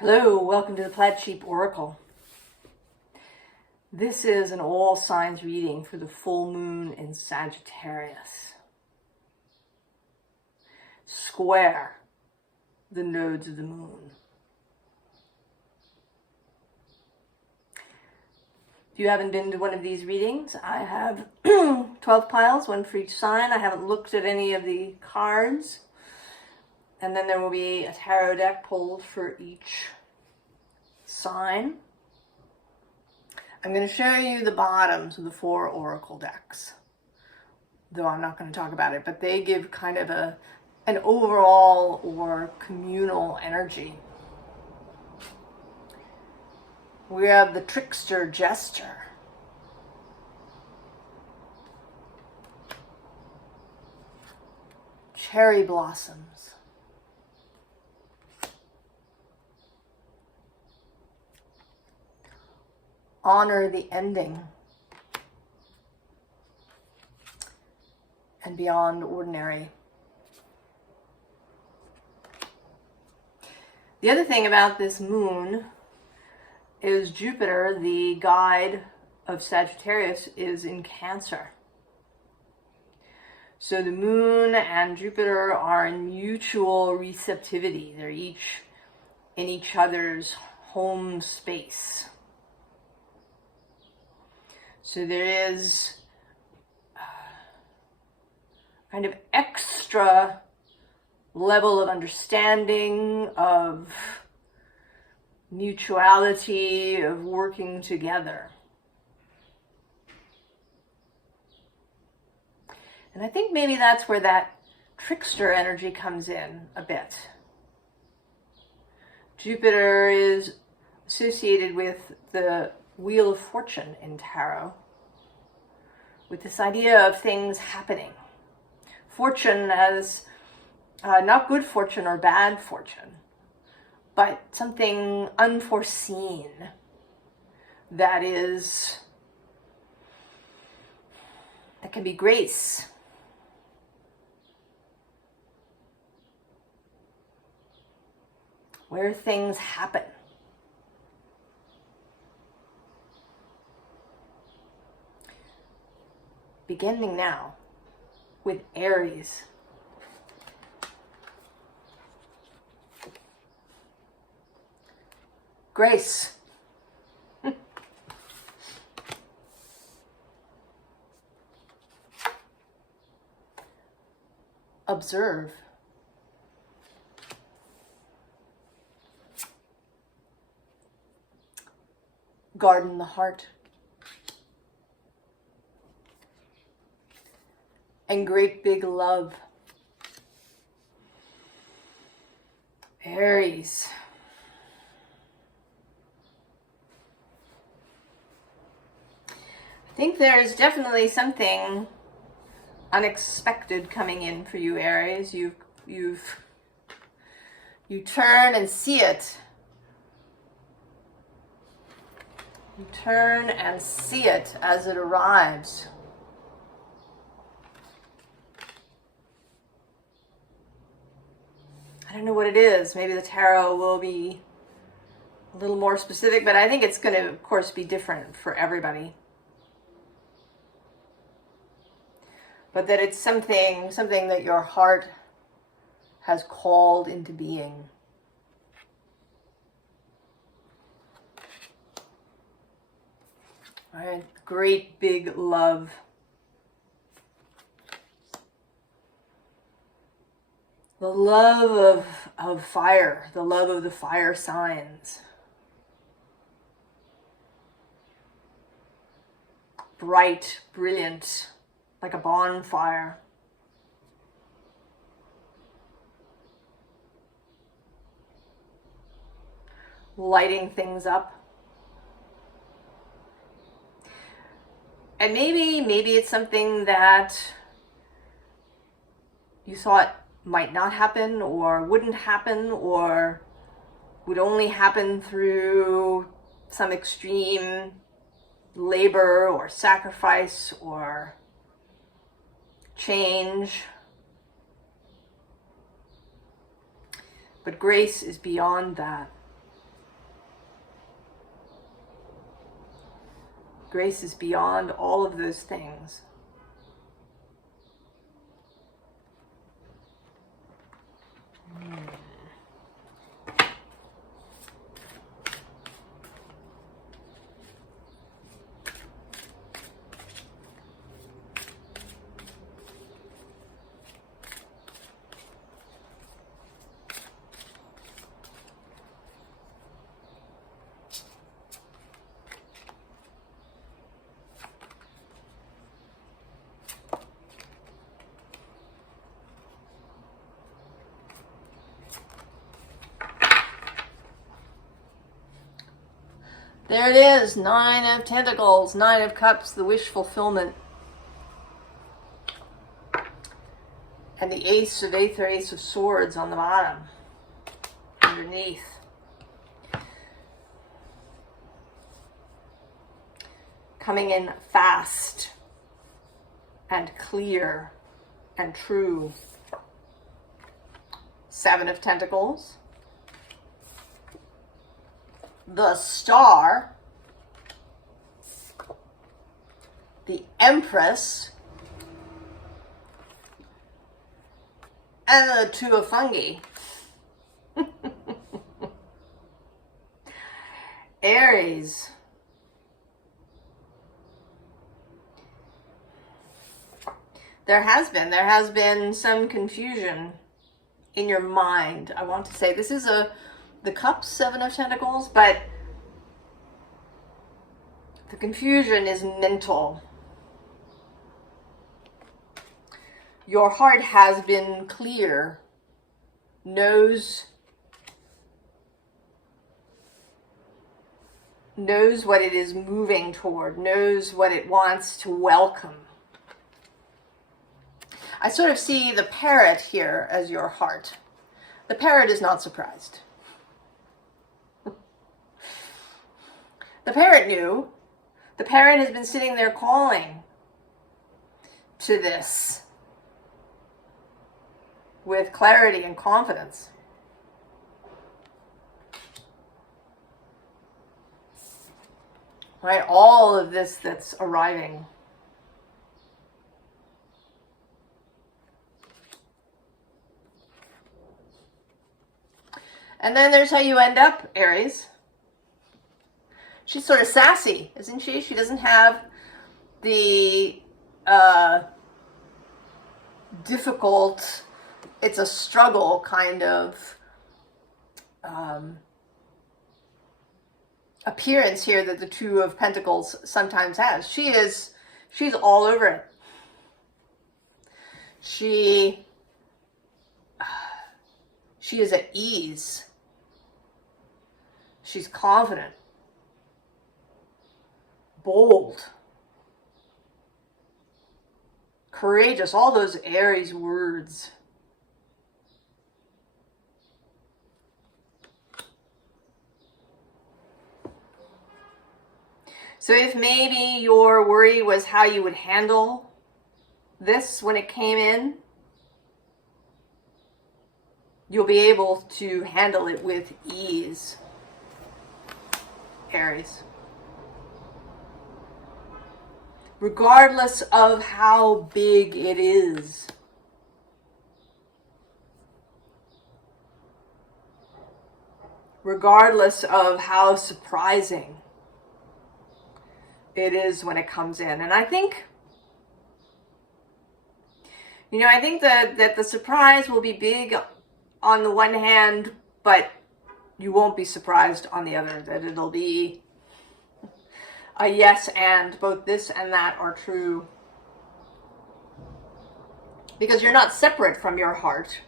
Hello, welcome to the Plaid Sheep Oracle. This is an all signs reading for the full moon in Sagittarius. Square the nodes of the moon. If you haven't been to one of these readings, I have 12 piles, one for each sign. I haven't looked at any of the cards. And then there will be a tarot deck pulled for each sign. I'm going to show you the bottoms of the 4 oracle decks, though I'm not going to talk about it, but they give kind of an overall or communal energy. We have the trickster jester. Cherry blossoms. Honor the ending. And beyond ordinary. The other thing about this moon is Jupiter, the guide of Sagittarius, is in Cancer. So the moon and Jupiter are in mutual receptivity. They're each in each other's home space. So there is kind of extra level of understanding, of mutuality, of working together. And I think maybe that's where that trickster energy comes in a bit. Jupiter is associated with the Wheel of Fortune in tarot, with this idea of things happening. Fortune as not good fortune or bad fortune, but something unforeseen that can be grace. Where things happen. Beginning now with Aries. Grace. Observe. Garden the heart. And great big love. Aries. I think there's definitely something unexpected coming in for you, Aries. You turn and see it. You turn and see it as it arrives. I don't know what it is. Maybe the tarot will be a little more specific, but I think it's going to, of course, be different for everybody. But that it's something that your heart has called into being. All right, great big love. The love of fire, the love of the fire signs. Bright, brilliant, like a bonfire. Lighting things up. And maybe it's something that you thought might not happen or wouldn't happen or would only happen through some extreme labor or sacrifice or change. But grace is beyond that. Grace is beyond all of those things. There it is, 9 of Pentacles, 9 of Cups, the wish fulfillment. And the Ace of Eighth or Ace of Swords on the bottom, underneath. Coming in fast and clear and true. 7 of Pentacles. The Star, the Empress, and the 2 of Fungi. Aries. There has been some confusion in your mind. I want to say this is the Cups, 7 of Pentacles, but the confusion is mental. Your heart has been clear, knows what it is moving toward, knows what it wants to welcome. I sort of see the parrot here as your heart. The parrot is not surprised. The parrot knew. The parrot has been sitting there calling to this with clarity and confidence. Right? All of this that's arriving. And then there's how you end up, Aries. She's sort of sassy, isn't she? She doesn't have the difficult, it's a struggle kind of appearance here that the 2 of Pentacles sometimes has. She's all over it. She is at ease. She's confident. Bold, courageous, all those Aries words. So if maybe your worry was how you would handle this when it came in, you'll be able to handle it with ease, Aries. Regardless of how big it is. Regardless of how surprising it is when it comes in. And I think, I think that the surprise will be big on the one hand, but you won't be surprised on the other, that it'll be a yes and both this and that are true. Because you're not separate from your heart.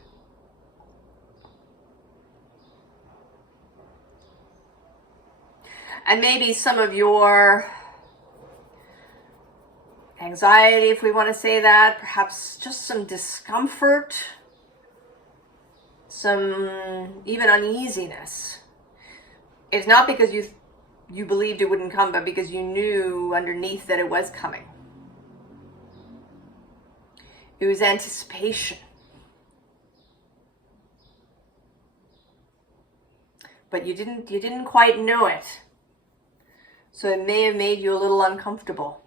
And maybe some of your anxiety, if we want to say that, perhaps just some discomfort, some even uneasiness. It's not because you believed it wouldn't come, but because you knew underneath that it was coming. It was anticipation. But you didn't quite know it So it may have made you a little uncomfortable.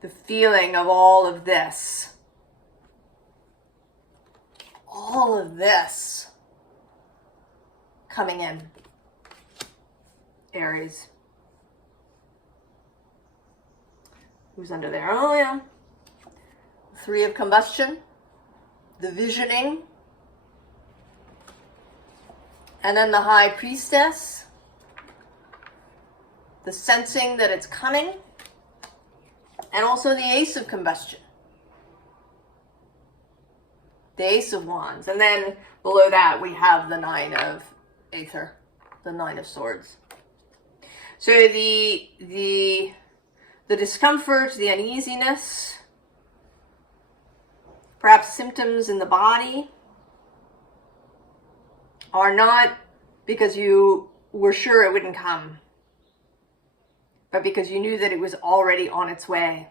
The feeling of all of this. All of this coming in, Aries. Who's under there? Oh yeah. Three of combustion, the visioning, and then the high priestess, the sensing that it's coming, and also the ace of combustion. The ace of wands. And then below that we have the nine of aether, the nine of swords. So the discomfort, the uneasiness, perhaps symptoms in the body are not because you were sure it wouldn't come, but because you knew that it was already on its way.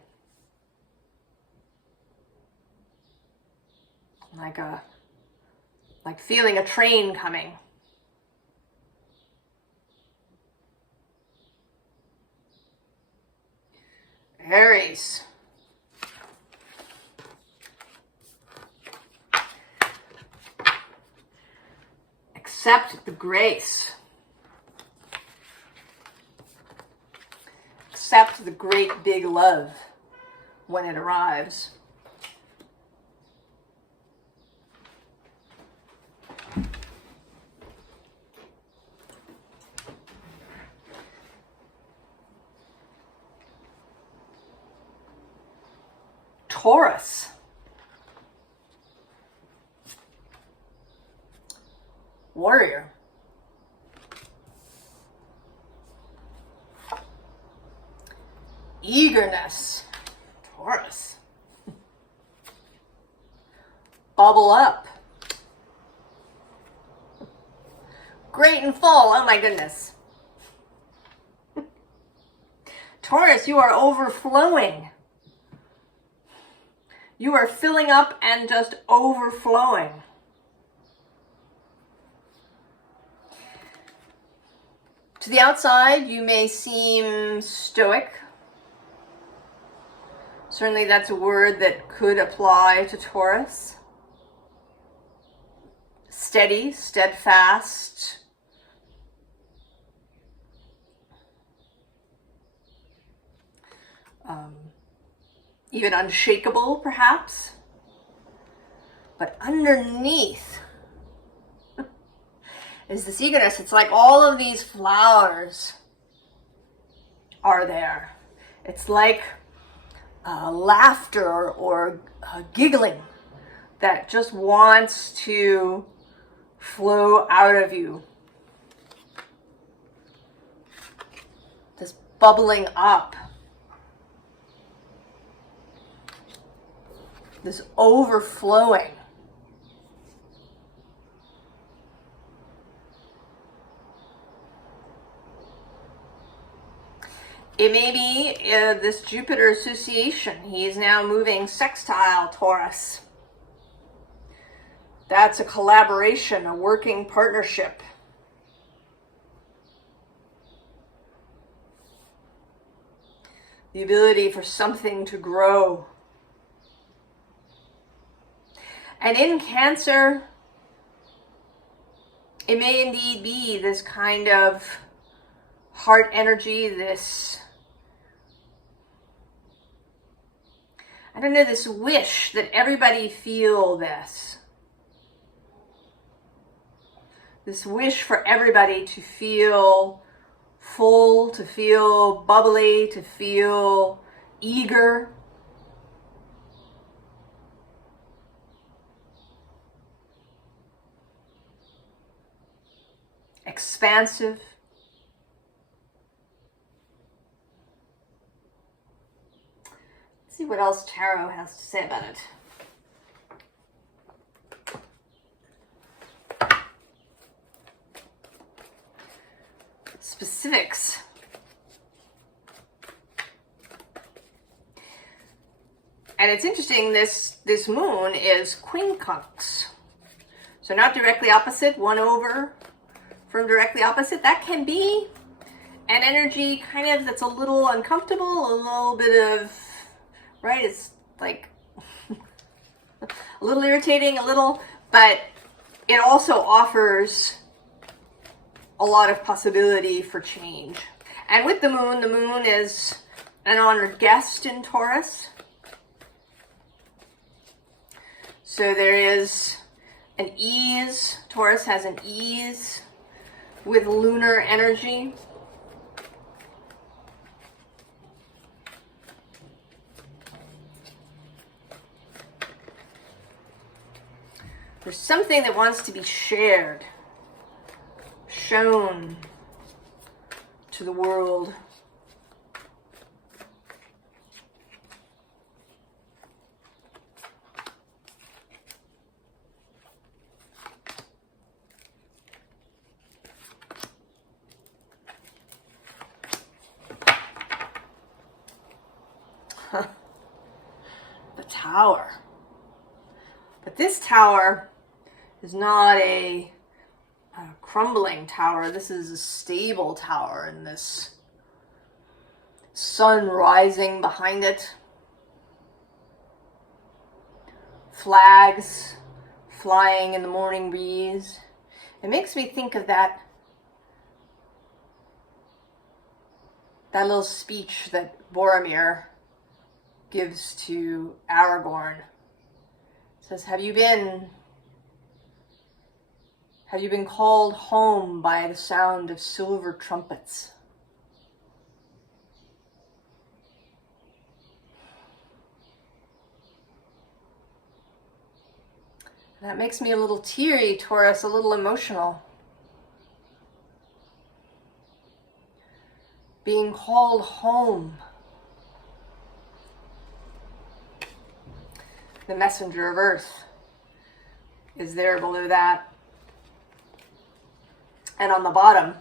Like feeling a train coming. Aries. Accept the grace. Accept the great big love when it arrives. Taurus. Warrior. Eagerness. Taurus. Bubble up. Great and full. Oh my goodness. Taurus, you are overflowing. You are filling up and just overflowing. To the outside, you may seem stoic. Certainly that's a word that could apply to Taurus. Steady, steadfast. Even unshakable, perhaps. But underneath is this eagerness. It's like all of these flowers are there. It's like laughter or giggling that just wants to flow out of you. This bubbling up. This overflowing. It may be this Jupiter association. He is now moving sextile Taurus. That's a collaboration, a working partnership. The ability for something to grow. And in Cancer, it may indeed be this kind of heart energy, this, I don't know, this wish that everybody feel this. This wish for everybody to feel full, to feel bubbly, to feel eager. Expansive. Let's see what else Tarot has to say about it. Specifics. And it's interesting, this moon is quincunx. So not directly opposite, 1 over from directly opposite. That can be an energy kind of that's a little uncomfortable, a little bit of, right? It's like a little irritating, but it also offers a lot of possibility for change. And with the moon is an honored guest in Taurus. So there is an ease. Taurus has an ease with lunar energy. There's something that wants to be shared, shown to the world. The Tower. But this tower is not a crumbling tower. This is a stable tower, and this sun rising behind it. Flags flying in the morning breeze. It makes me think of that little speech that Boromir gives to Aragorn. It says, have you been called home by the sound of silver trumpets? That makes me a little teary, Taurus, a little emotional. Being called home. The messenger of earth is there below that. And on the bottom,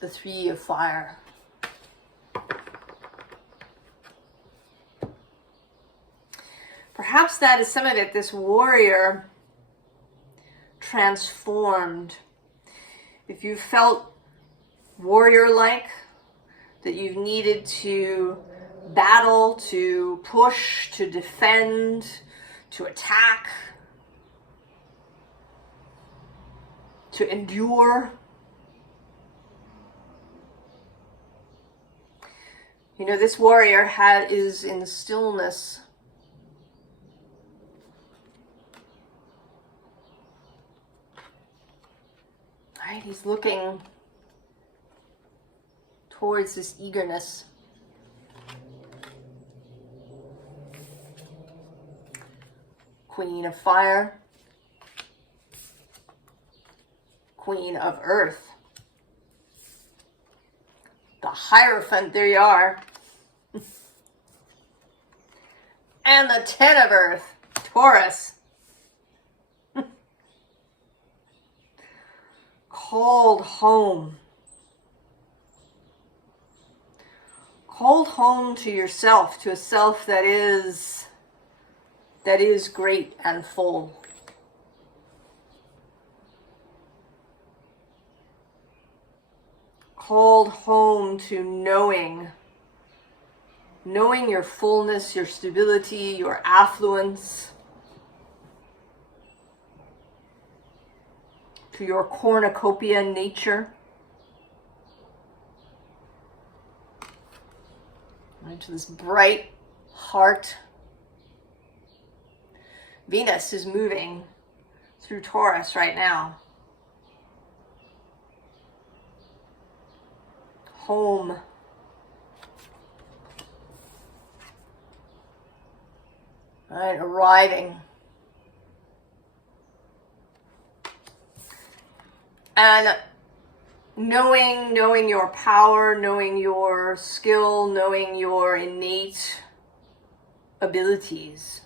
the 3 of fire. Perhaps that is some of it, this warrior transformed. If you felt warrior-like, that you've needed to battle, to push, to defend, to attack, to endure. You know, this warrior is in the stillness. Right? He's looking towards this eagerness. Queen of fire. Queen of earth. The Hierophant, there you are. And the 10 of earth, Taurus. Called home. Called home to yourself, to a self that is great and full. Called home to knowing your fullness, your stability, your affluence, to your cornucopia nature, right, to this bright heart. Venus is moving through Taurus right now. Home. Right, arriving. And knowing your power, knowing your skill, knowing your innate abilities.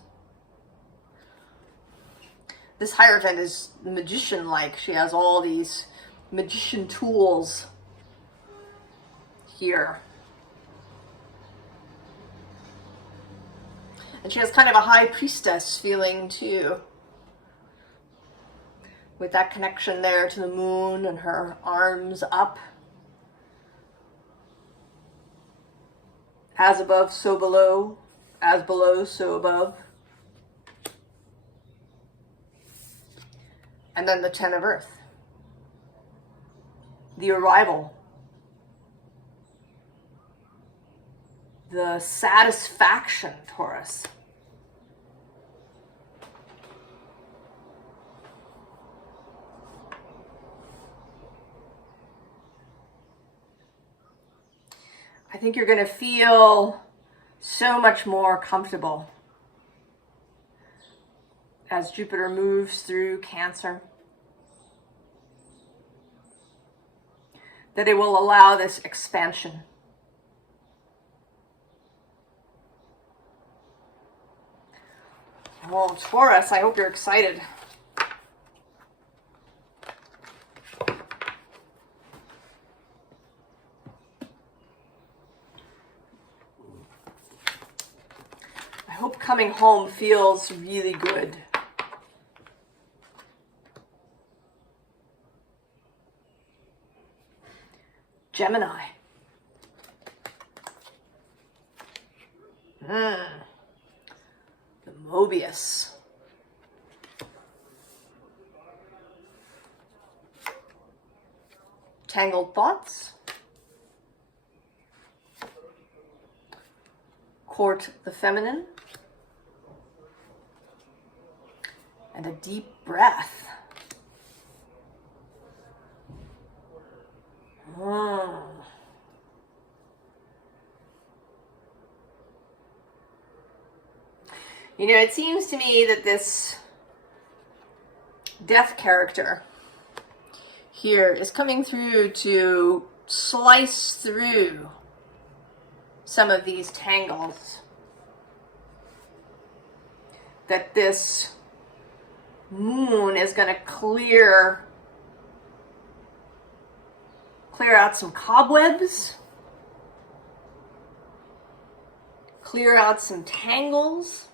This Hierophant is magician-like. She has all these magician tools here. And she has kind of a high priestess feeling too. with that connection there to the moon and her arms up. As above, so below. As below, so above. And then the 10 of Earth. The arrival. The satisfaction, Taurus. I think you're going to feel so much more comfortable as Jupiter moves through Cancer. That it will allow this expansion. Well, Taurus, I hope you're excited. I hope coming home feels really good. Gemini. The Mobius. Tangled thoughts. Court the feminine. And a deep breath. You know, it seems to me that this death character here is coming through to slice through some of these tangles. That this moon is going to clear out some cobwebs, clear out some tangles.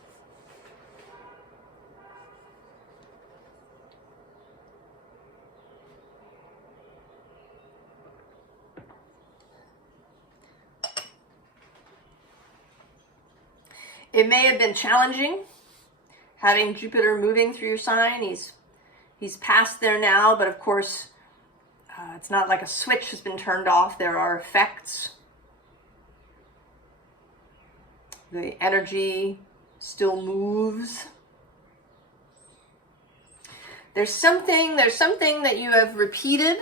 It may have been challenging having Jupiter moving through your sign. He's past there now, but of course, it's not like a switch has been turned off. There are effects. The energy still moves. There's something that you have repeated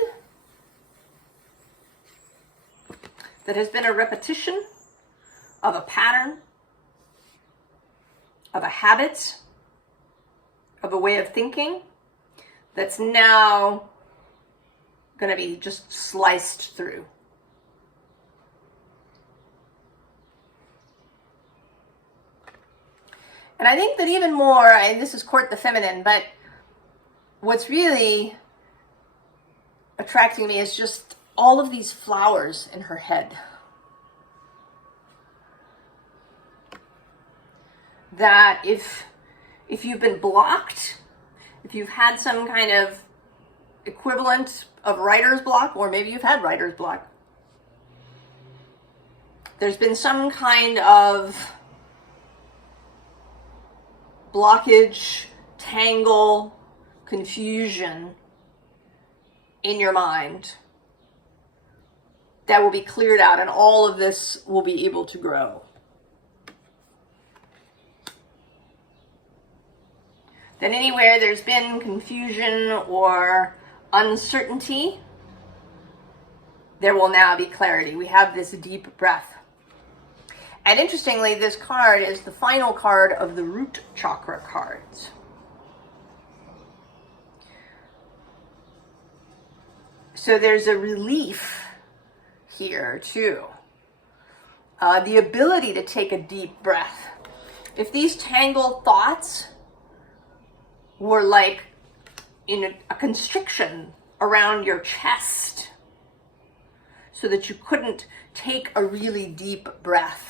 that has been a repetition of a pattern, of a habit, of a way of thinking that's now going to be just sliced through. And I think that even more, and this is Court the Feminine, but what's really attracting me is just all of these flowers in her head. That if you've been blocked, if you've had some kind of equivalent of writer's block, or maybe you've had writer's block, there's been some kind of blockage, tangle, confusion in your mind that will be cleared out, and all of this will be able to grow. Then anywhere there's been confusion or uncertainty, there will now be clarity. We have this deep breath. And interestingly, this card is the final card of the root chakra cards. So there's a relief here too. The ability to take a deep breath. If these tangled thoughts were like in a constriction around your chest so that you couldn't take a really deep breath,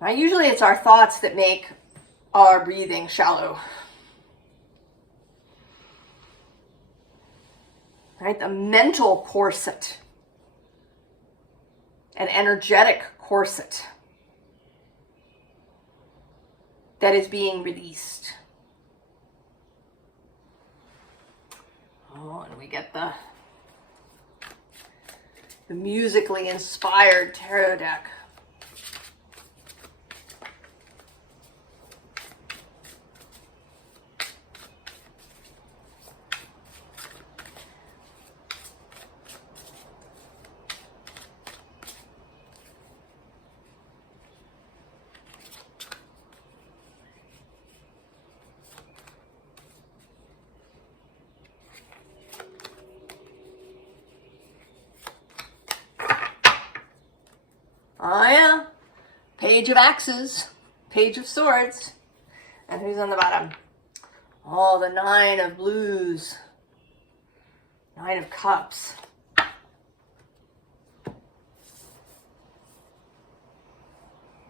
Now, usually it's our thoughts that make our breathing shallow. Right? The mental corset, an energetic corset that is being released. Oh, and we get the musically inspired tarot deck. Oh yeah, Page of Axes, Page of Swords, and who's on the bottom? Oh, the Nine of Blues, Nine of Cups.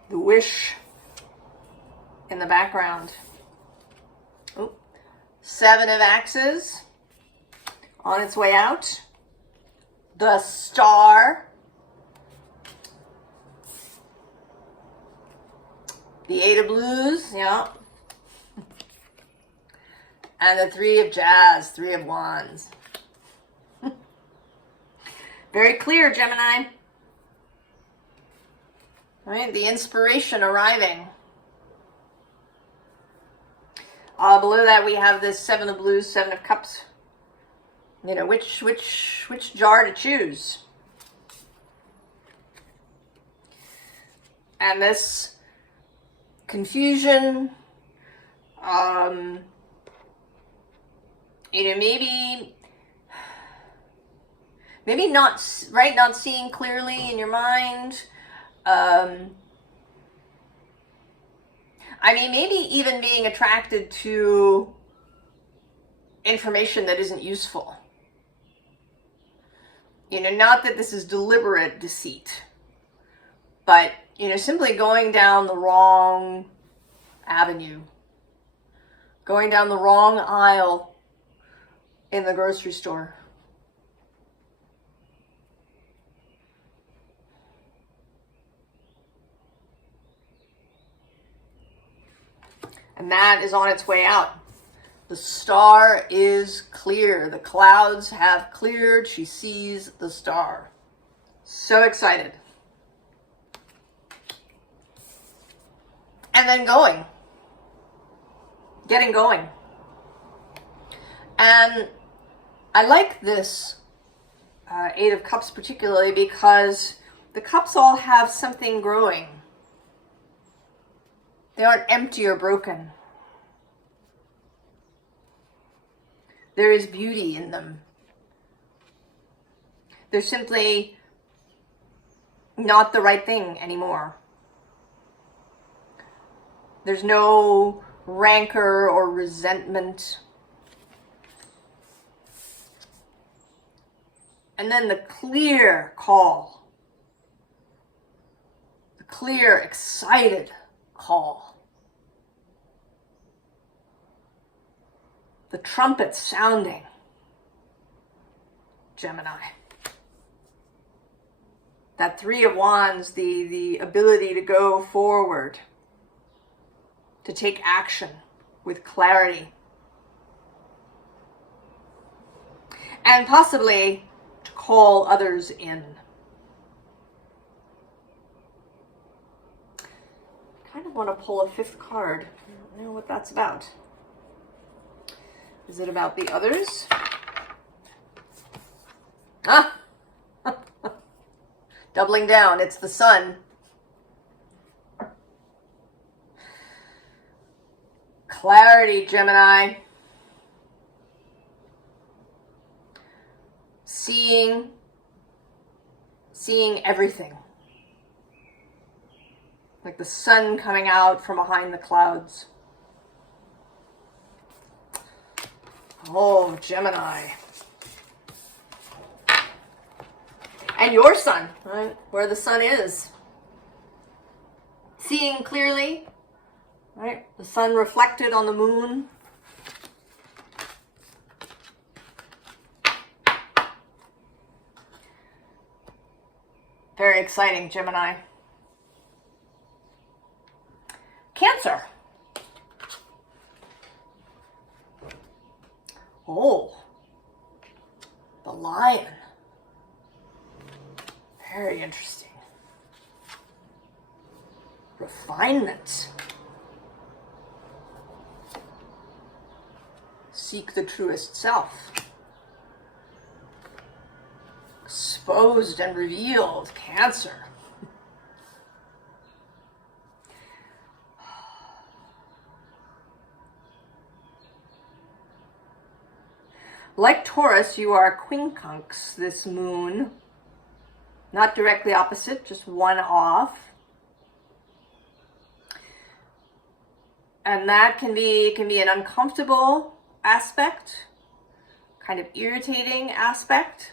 The Wish in the background. Oh, Seven of Axes, on its way out. The Star. The Eight of Blues, yeah. And the Three of Jazz, Three of Wands. Very clear, Gemini. All right, the inspiration arriving. Below that we have this Seven of Blues, Seven of Cups. You know, which jar to choose. And this confusion, you know, maybe not, right, not seeing clearly in your mind. I mean, maybe even being attracted to information that isn't useful. You know, not that this is deliberate deceit, but, you know, simply going down the wrong avenue, going down the wrong aisle in the grocery store. And that is on its way out. The star is clear. The clouds have cleared. She sees the star. So excited. And then going. Getting going. And I like this Eight of Cups particularly because the cups all have something growing. They aren't empty or broken. There is beauty in them. They're simply not the right thing anymore. There's no rancor or resentment. And then the clear call. The clear, excited call. The trumpet sounding. Gemini. That Three of Wands, the ability to go forward, to take action with clarity, and possibly to call others in. I kind of want to pull a fifth card. I don't know what that's about. Is it about the others? Ah! Doubling down, it's the Sun. Clarity, Gemini. Seeing everything. Like the sun coming out from behind the clouds. Oh, Gemini. And your sun, right? Where the sun is. seeing clearly, right? The sun reflected on the moon. Very exciting, Gemini. Cancer. Oh, the lion. Very interesting. Refinement. Seek the truest self. Exposed and revealed. Cancer. Like Taurus, you are quincunx this moon. Not directly opposite, just one off. And that can be an uncomfortable aspect, kind of irritating aspect,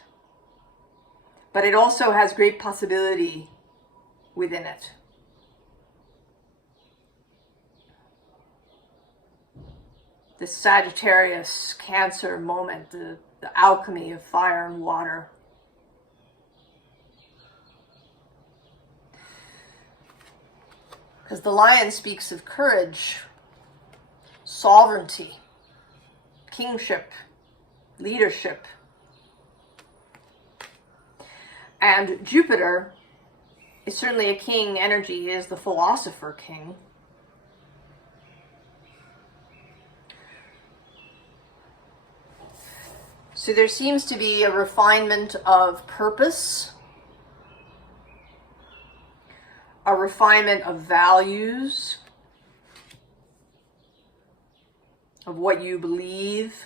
but it also has great possibility within it. The Sagittarius Cancer moment, the alchemy of fire and water. Because the lion speaks of courage, sovereignty, kingship, leadership. And Jupiter is certainly a king energy. He is the philosopher king. So there seems to be a refinement of purpose, a refinement of values, of what you believe.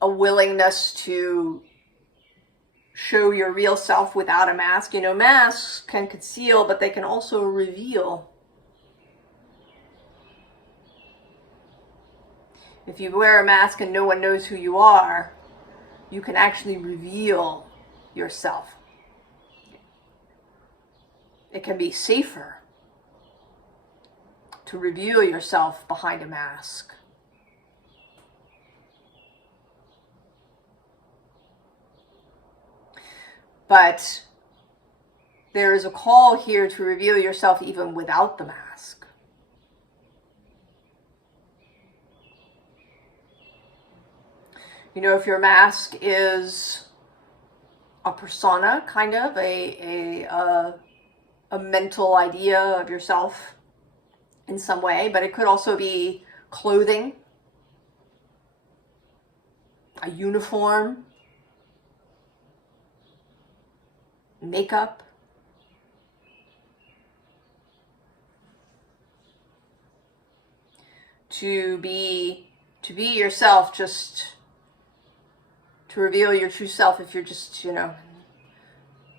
A willingness to show your real self without a mask. You know, masks can conceal, but they can also reveal. If you wear a mask and no one knows who you are, you can actually reveal yourself. It can be safer to reveal yourself behind a mask. But there is a call here to reveal yourself even without the mask. You know, if your mask is a persona, kind of a mental idea of yourself in some way, but it could also be clothing, a uniform, makeup. To be yourself, just to reveal your true self if you're just, you know,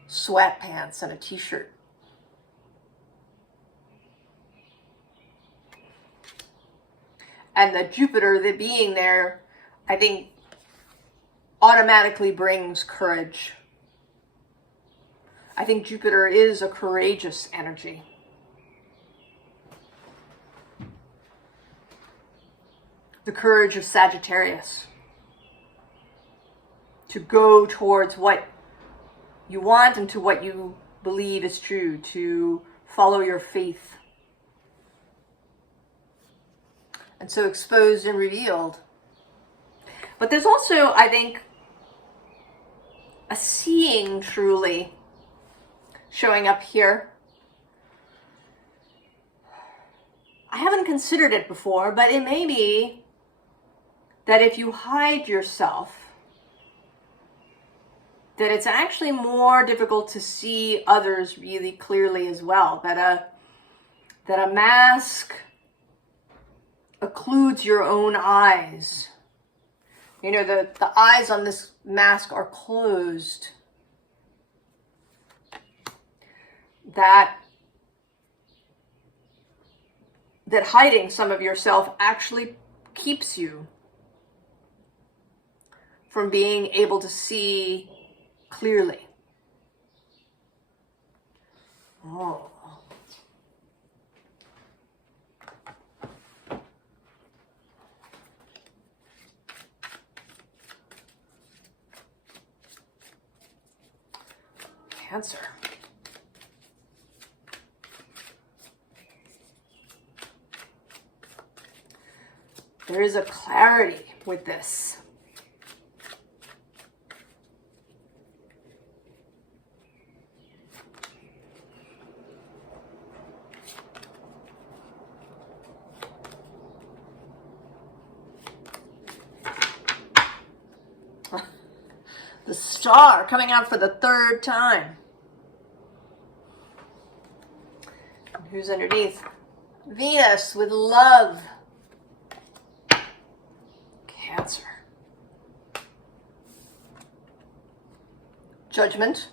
sweatpants and a t-shirt. And the Jupiter, the being there, I think automatically brings courage. I think Jupiter is a courageous energy. The courage of Sagittarius. To go towards what you want and to what you believe is true. To follow your faith. And so exposed and revealed. But there's also, I think, a seeing truly showing up here. I haven't considered it before, but it may be that if you hide yourself, that it's actually more difficult to see others really clearly as well. That a mask occludes your own eyes. You know, the eyes on this mask are closed. That hiding some of yourself actually keeps you from being able to see clearly. Oh. Cancer. There is a clarity with this. The star coming out for the third time. And who's underneath? Venus with love. Cancer. Judgment.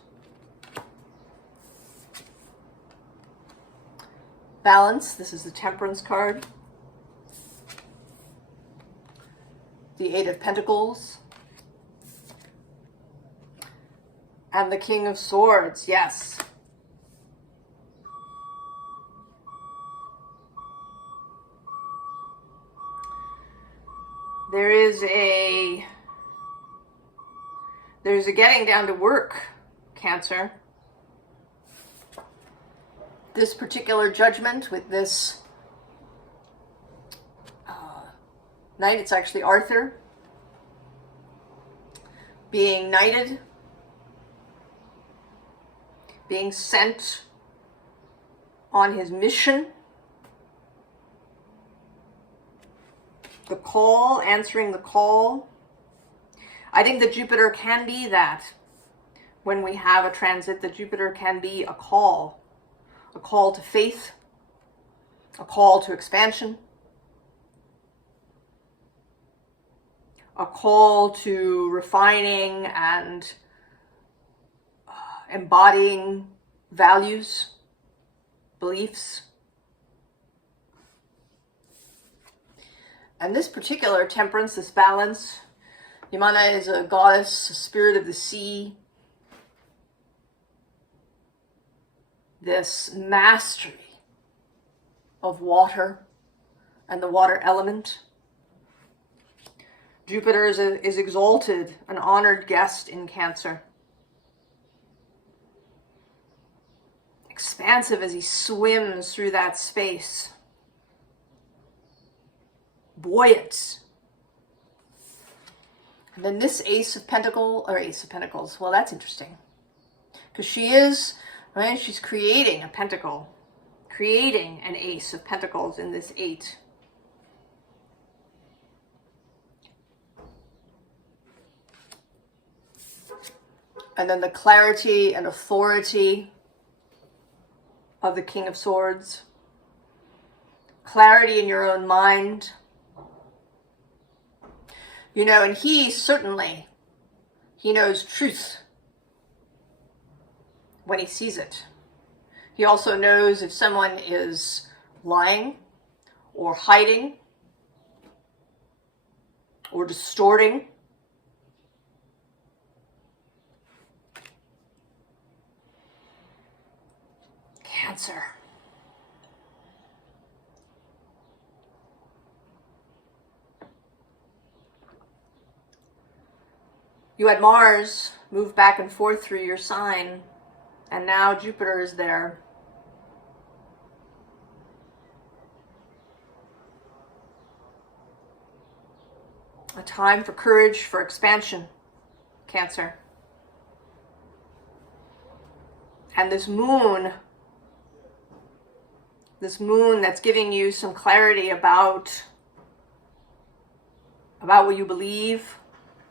Balance. This is the Temperance card. The Eight of Pentacles. And the King of Swords. Yes. There's a getting down to work, Cancer. This particular judgment with this knight, it's actually Arthur, being knighted, being sent on his mission. The call, answering the call. I think that Jupiter can be that. When we have a transit, that Jupiter can be a call to faith, a call to expansion, a call to refining and embodying values, beliefs. And this particular Temperance, this balance, Yamana is a goddess, a spirit of the sea. This mastery of water and the water element. Jupiter is exalted, an honored guest in Cancer. Expansive as he swims through that space. Buoyant. And then this Ace of Pentacles, well, that's interesting. Because she is, right, she's creating a pentacle. Creating an Ace of Pentacles in this 8. And then the clarity and authority of the King of Swords. Clarity in your own mind. You know, and he knows truth when he sees it. He also knows if someone is lying or hiding or distorting. Cancer. You had Mars move back and forth through your sign, and now Jupiter is there. A time for courage, for expansion, Cancer. And this moon that's giving you some clarity about what you believe,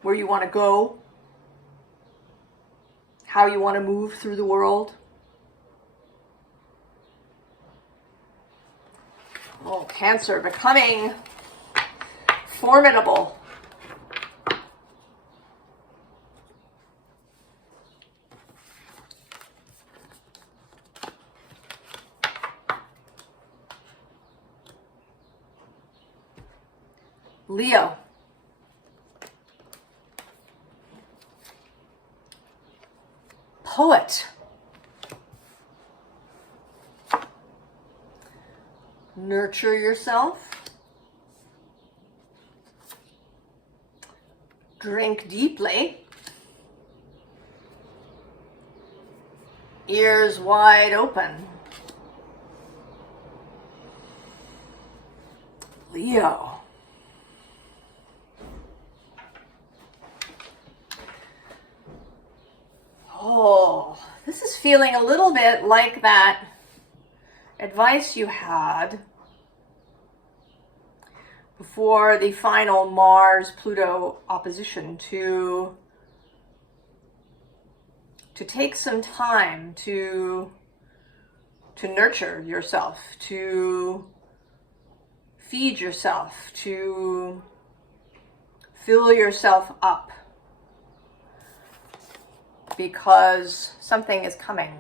where you want to go, how you want to move through the world. Oh, Cancer, becoming formidable. Leo. poet. Nurture yourself. Drink deeply. Ears wide open. Leo. Oh, this is feeling a little bit like that advice you had before the final Mars-Pluto opposition to take some time to nurture yourself, to feed yourself, to fill yourself up, because something is coming.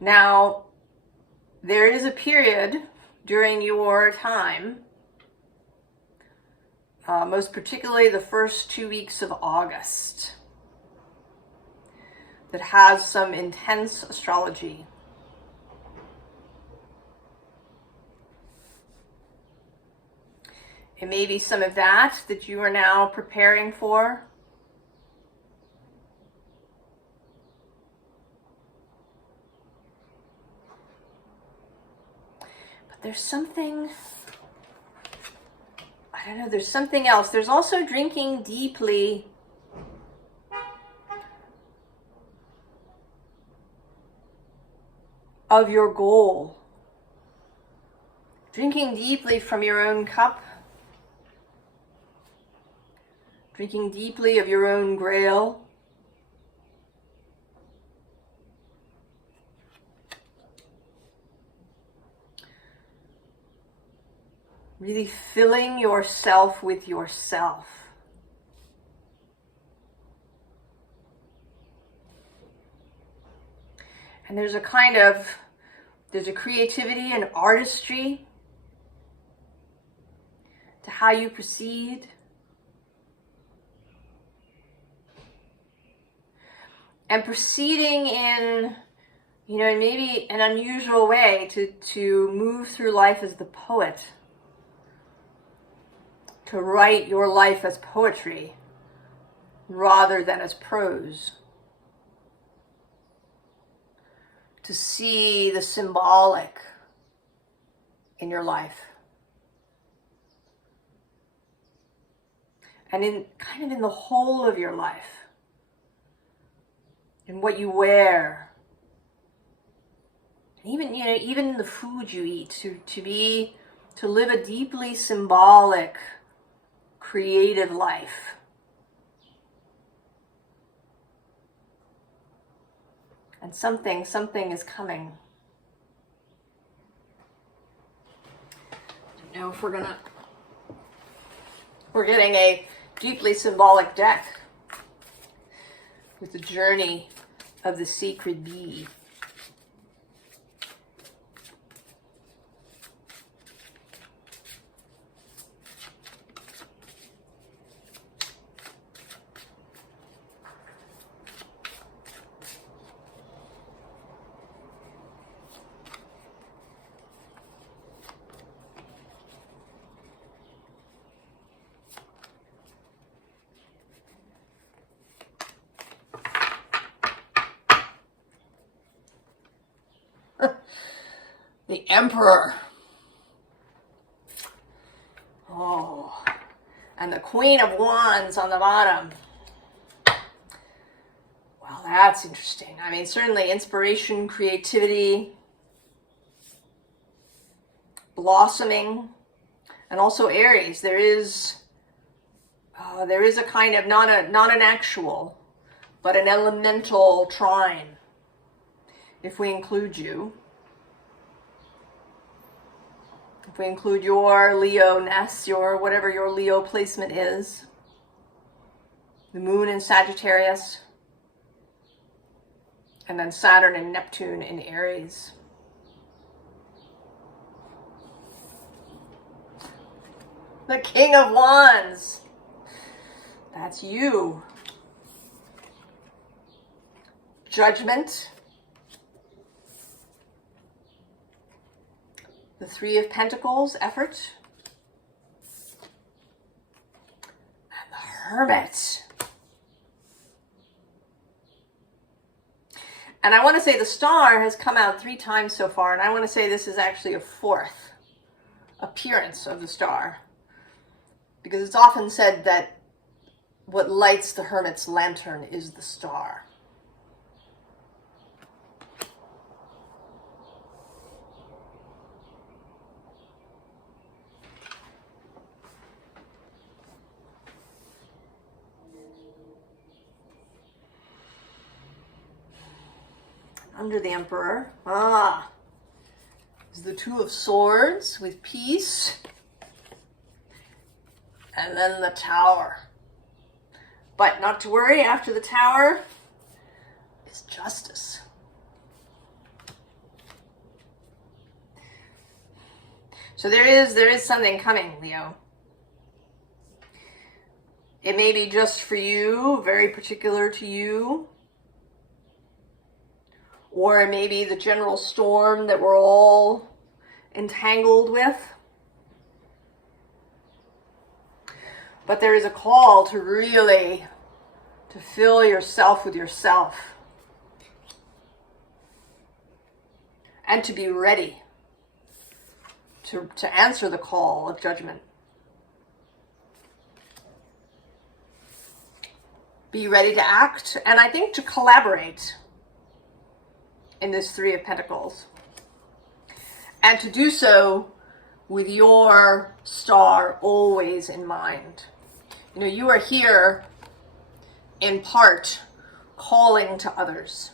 Now, there is a period during your time, most particularly the first 2 weeks of August, that has some intense astrology. It may be some of that you are now preparing for. But there's something, I don't know, there's something else. There's also drinking deeply of your goal. Drinking deeply from your own cup. Drinking deeply of your own grail. Really filling yourself with yourself. And there's a creativity and artistry to how you proceed. And proceeding in, maybe an unusual way to move through life as the poet. To write your life as poetry rather than as prose. To see the symbolic in your life. And in the whole of your life. And what you wear, and even the food you eat, to live a deeply symbolic, creative life. And something is coming. I don't know if we're getting a deeply symbolic deck with the journey of the sacred bee. The Emperor. Oh, and the Queen of Wands on the bottom. Well, that's interesting. I mean, certainly inspiration, creativity, blossoming, and also Aries. There is a kind of not an actual, but an elemental trine, if we include you. If we include your Leo-ness, your whatever your Leo placement is. The moon in Sagittarius. And then Saturn and Neptune in Aries. The King of Wands. That's you. Judgment. The Three of Pentacles, effort. And the Hermit. And I want to say the Star has come out 3 times so far, and I want to say this is actually a 4th appearance of the Star. Because it's often said that what lights the Hermit's lantern is the star. Under the Emperor, is the Two of Swords with peace. And then the Tower. But not to worry, after the Tower is justice. So there is something coming, Leo. It may be just for you, very particular to you. Or it may be the general storm that we're all entangled with. But there is a call to really to fill yourself with yourself. And to be ready to answer the call of judgment. Be ready to act, and I think to collaborate in this Three of Pentacles. And to do so with your star always in mind. You know, you are here in part calling to others.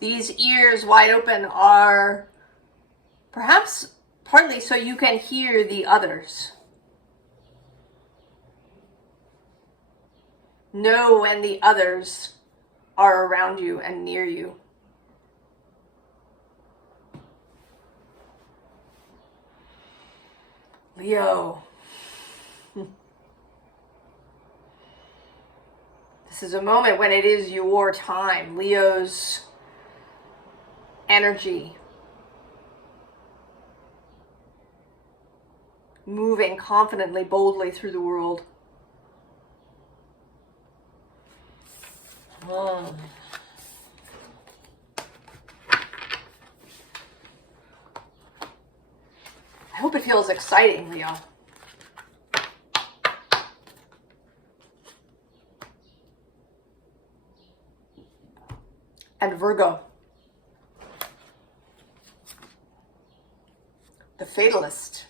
These ears wide open are perhaps partly so you can hear the others. Know when the others are around you and near you. Leo. This is a moment when it is your time. Leo's energy. Moving confidently, boldly through the world. I hope it feels exciting, Leo. And Virgo. The Fatalist.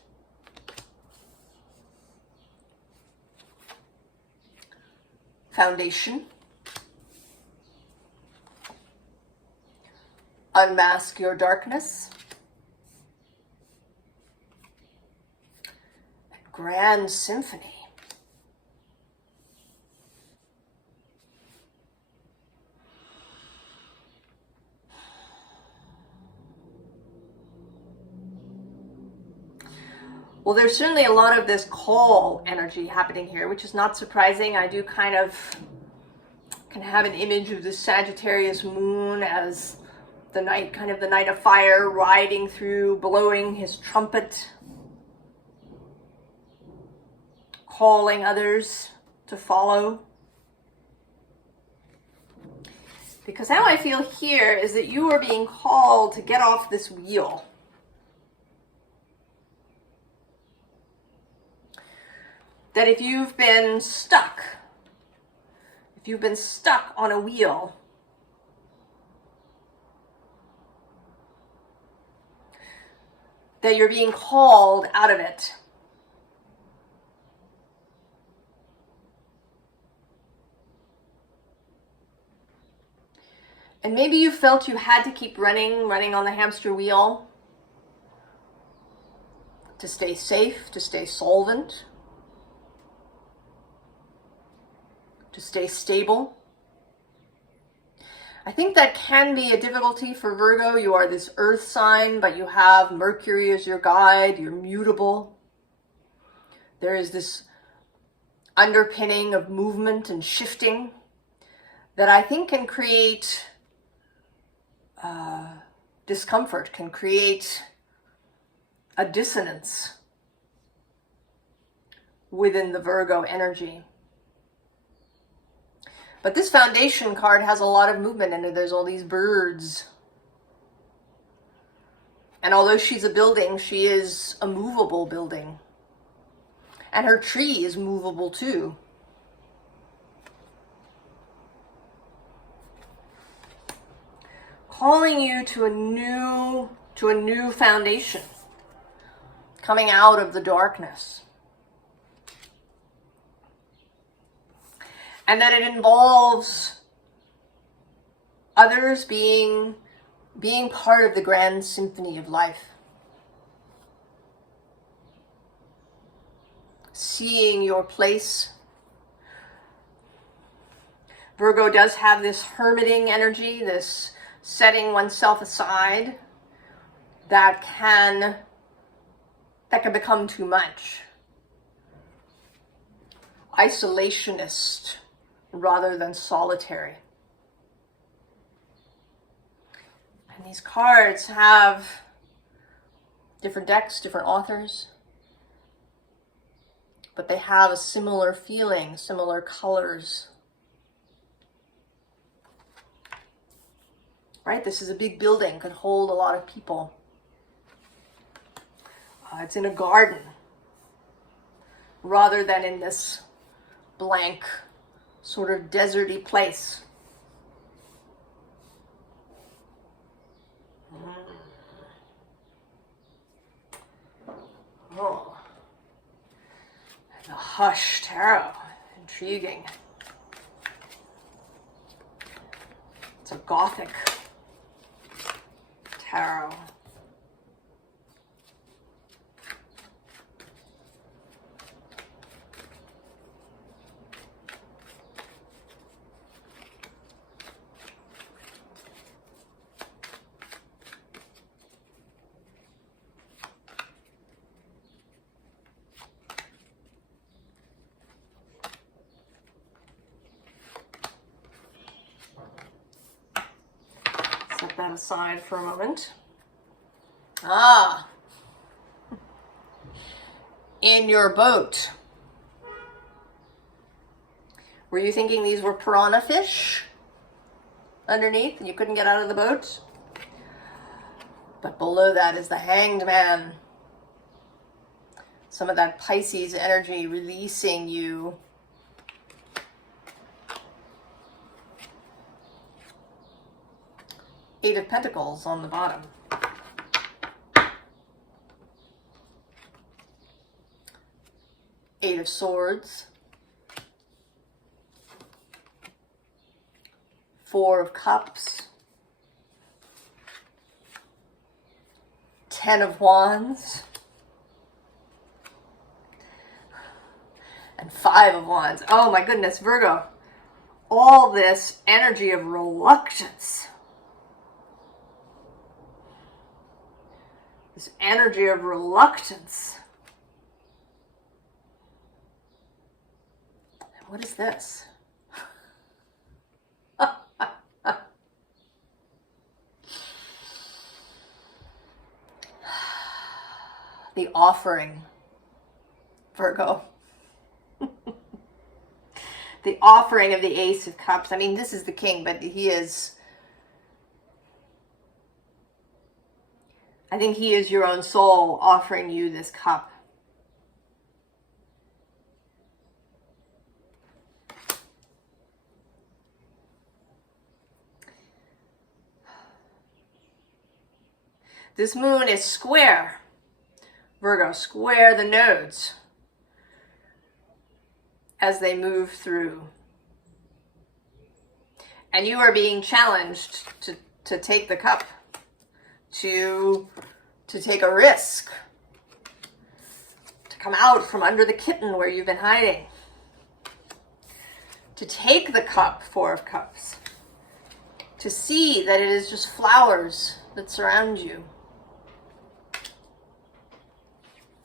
Foundation. Unmask your darkness. And Grand Symphony. Well, there's certainly a lot of this call energy happening here, which is not surprising. I do kind of can have an image of the Sagittarius moon as the night, kind of the night of fire, riding through, blowing his trumpet, calling others to follow. Because how I feel here is that you are being called to get off this wheel. That if you've been stuck on a wheel, that you're being called out of it. And maybe you felt you had to keep running on the hamster wheel to stay safe, to stay solvent, to stay stable. I think that can be a difficulty for Virgo. You are this earth sign, but you have Mercury as your guide. You're mutable. There is this underpinning of movement and shifting that I think can create discomfort, can create a dissonance within the Virgo energy. But this foundation card has a lot of movement in it. There's all these birds. And although she's a building, she is a movable building. And her tree is movable too. Calling you to a new foundation. Coming out of the darkness. And that it involves others being part of the grand symphony of life. Seeing your place. Virgo does have this hermiting energy, this setting oneself aside that can become too much. Isolationist rather than solitary. And these cards have different decks, different authors, but they have a similar feeling, similar colors. Right? This is a big building, could hold a lot of people. It's in a garden rather than in this blank, sort of deserty place. Oh. The Hush Tarot. Intriguing. It's a Gothic tarot. Set that aside for a moment. In your boat. Were you thinking these were piranha fish underneath and you couldn't get out of the boat? But below that is the Hanged Man. Some of that Pisces energy releasing you. Eight of Pentacles on the bottom. Eight of Swords. Four of Cups. 10 of Wands. And 5 of Wands. Oh my goodness, Virgo. All this energy of reluctance. This energy of reluctance. What is this? The offering, Virgo. The offering of the Ace of Cups. I mean, this is the king, but he is... I think he is your own soul offering you this cup. This moon is square. Virgo, square the nodes as they move through. And you are being challenged to take the cup, to take a risk, to come out from under the kitten where you've been hiding, to take the cup, Four of Cups, To see that it is just flowers that surround you.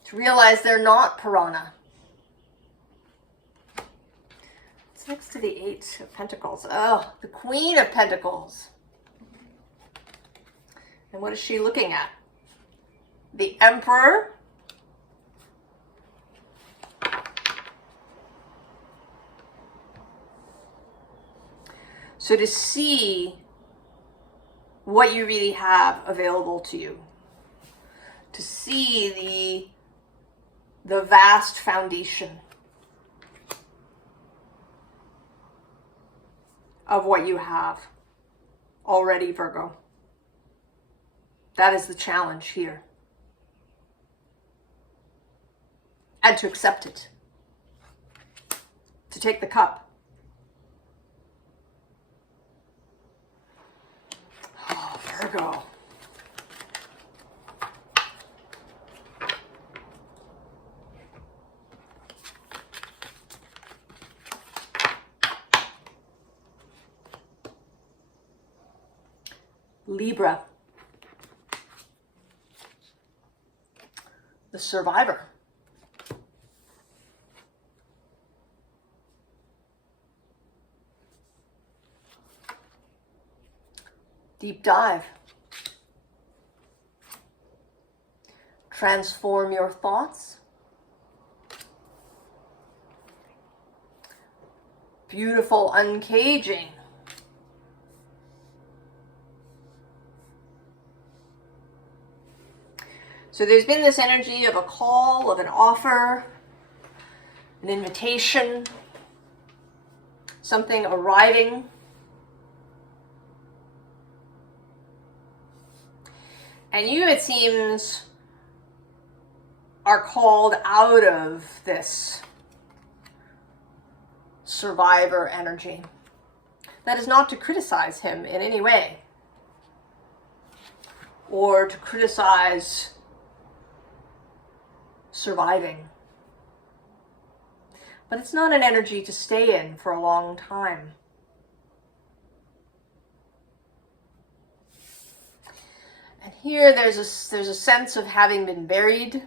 To realize they're not piranha. It's next to the Eight of Pentacles. Oh, the Queen of Pentacles. And what is she looking at? The Emperor. So to see what you really have available to you, to see the vast foundation of what you have already, Virgo. That is the challenge here. And to accept it. To take the cup. Oh, Virgo. Libra. The survivor. Deep dive. Transform your thoughts. Beautiful uncaging. So there's been this energy of a call, of an offer, an invitation, something arriving. And you, it seems, are called out of this survivor energy. That is not to criticize him in any way, or to criticize surviving. But it's not an energy to stay in for a long time. And here there's a sense of having been buried,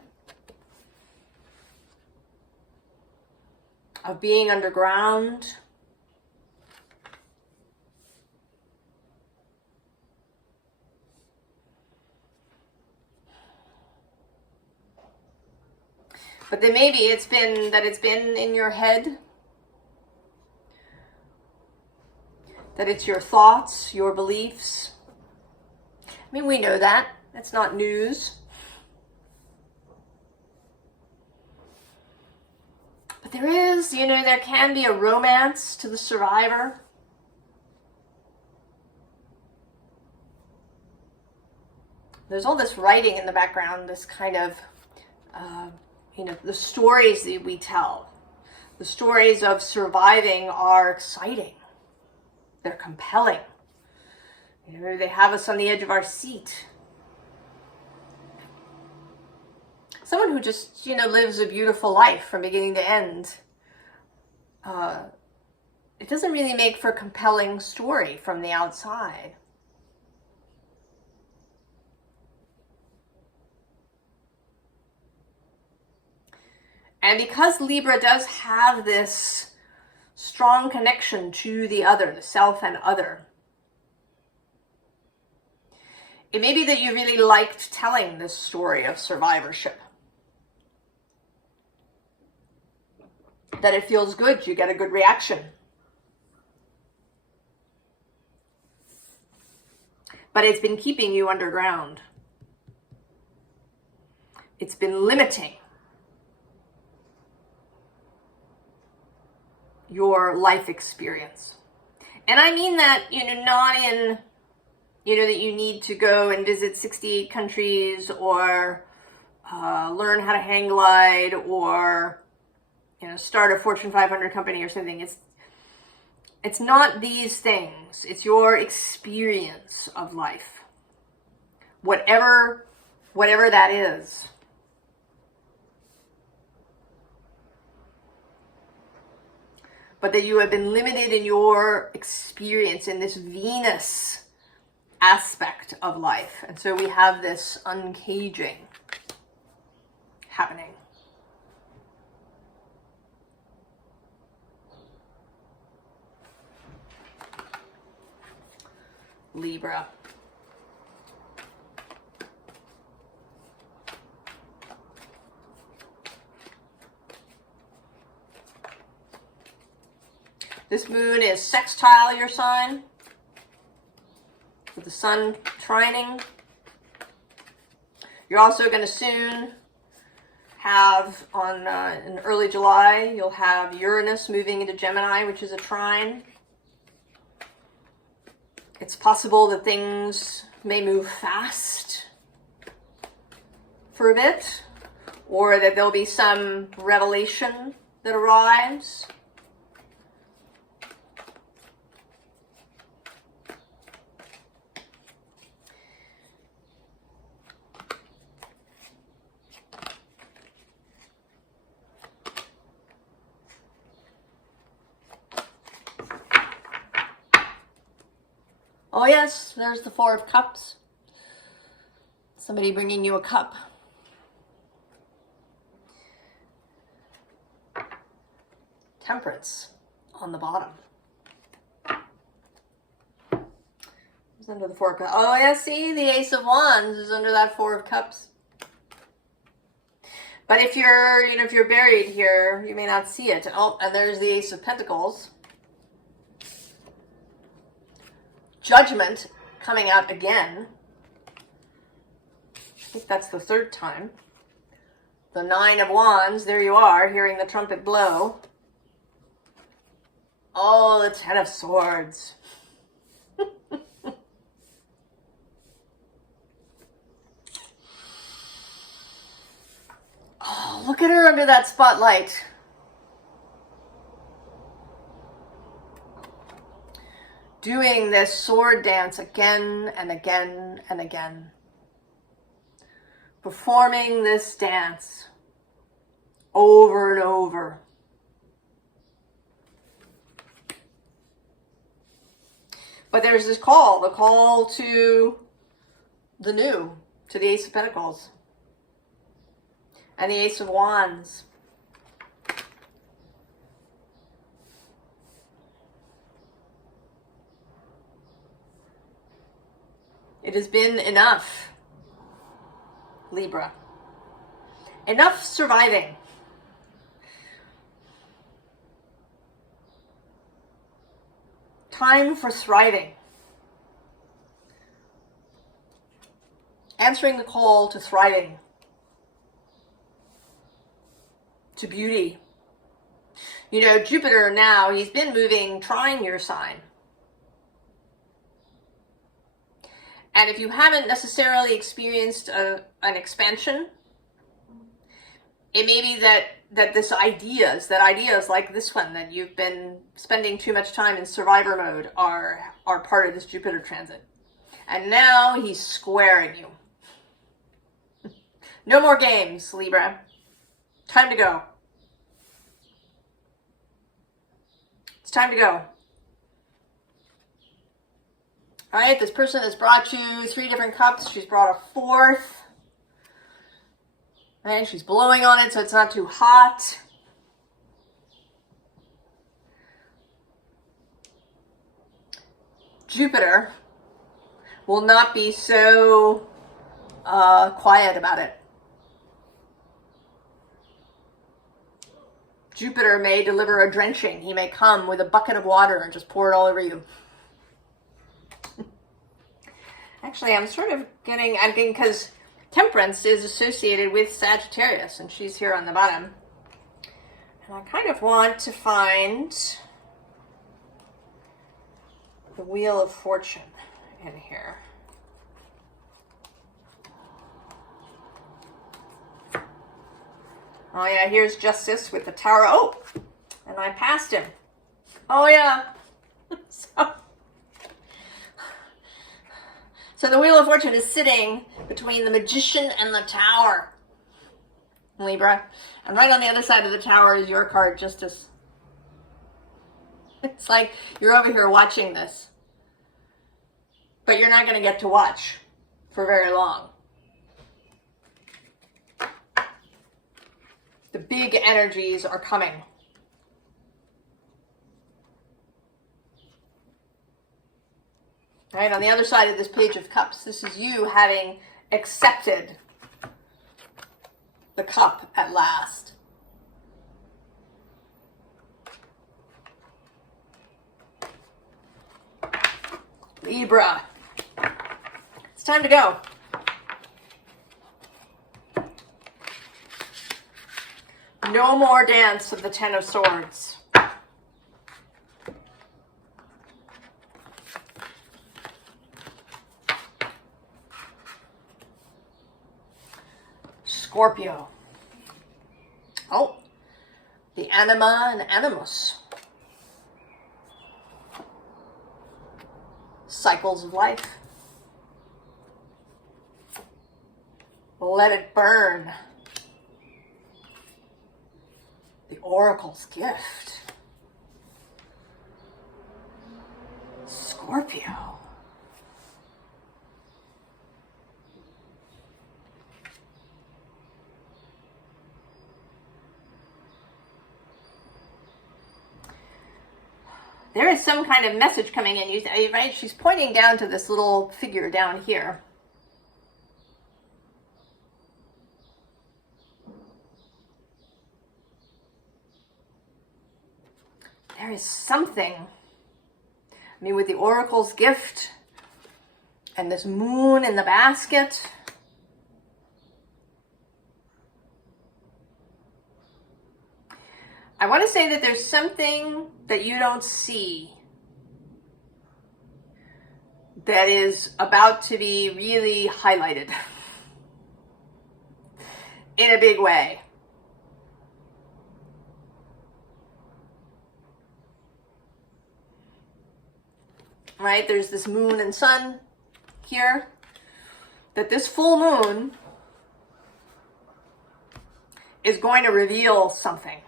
of being underground, but then maybe it's been in your head, that it's your thoughts, your beliefs. I mean, we know that. That's not news. But there is, there can be a romance to the survivor. There's all this writing in the background, this kind of, the stories that we tell. The stories of surviving are exciting. They're compelling. They have us on the edge of our seat. Someone who just, lives a beautiful life from beginning to end. It doesn't really make for a compelling story from the outside. And because Libra does have this strong connection to the other, the self and other, it may be that you really liked telling this story of survivorship. That it feels good, you get a good reaction. But it's been keeping you underground. It's been limiting your life experience. And I mean that, not in, that you need to go and visit 68 countries or learn how to hang glide or, start a Fortune 500 company or something. It's not these things. It's your experience of life. Whatever that is. but that you have been limited in your experience in this Venus aspect of life. And so we have this uncaging happening. Libra. This moon is sextile your sign, with the sun trining. You're also going to soon have, in early July, you'll have Uranus moving into Gemini, which is a trine. It's possible that things may move fast for a bit, or that there'll be some revelation that arrives. Oh yes, there's the Four of Cups. Somebody bringing you a cup. Temperance on the bottom. It's under the Four of Cups. Oh yeah, see, the Ace of Wands is under that Four of Cups. But if you're, if you're buried here, you may not see it. Oh, and there's the Ace of Pentacles. Judgment coming out again. I think that's the third time. The Nine of Wands, there you are, hearing the trumpet blow. Oh, the Ten of Swords. Oh, look at her under that spotlight. Doing this sword dance again and again and again. Performing this dance over and over. But there's this call, the call to the new, to the Ace of Pentacles and the Ace of Wands. It has been enough, Libra. Enough surviving. Time for thriving. Answering the call to thriving. To beauty. Jupiter now, he's been moving, trine your sign. And if you haven't necessarily experienced an expansion, it may be that ideas like this one, that you've been spending too much time in survivor mode, are part of this Jupiter transit. And now he's squaring you. No more games, Libra. Time to go. It's time to go. All right, this person has brought you 3 different cups. She's brought a 4th. And she's blowing on it so it's not too hot. Jupiter will not be so quiet about it. Jupiter may deliver a drenching. He may come with a bucket of water and just pour it all over you. Actually, I'm sort of getting, because Temperance is associated with Sagittarius, and she's here on the bottom. And I kind of want to find the Wheel of Fortune in here. Oh yeah, here's Justice with the Tower. Oh, and I passed him. Oh yeah. So the Wheel of Fortune is sitting between the Magician and the Tower, Libra. And right on the other side of the Tower is your card, Justice. It's like you're over here watching this, but you're not going to get to watch for very long. The big energies are coming. Right, on the other side of this Page of Cups, this is you having accepted the cup at last. Libra, it's time to go. No more dance of the Ten of Swords. Scorpio. Oh, the anima and animus. Cycles of life. Let it burn. The oracle's gift. Scorpio. There is some kind of message coming in, right? She's pointing down to this little figure down here. There is something. I mean, with the oracle's gift and this moon in the basket. I want to say that there's something that you don't see that is about to be really highlighted in a big way. Right? There's this moon and sun here. That this full moon is going to reveal something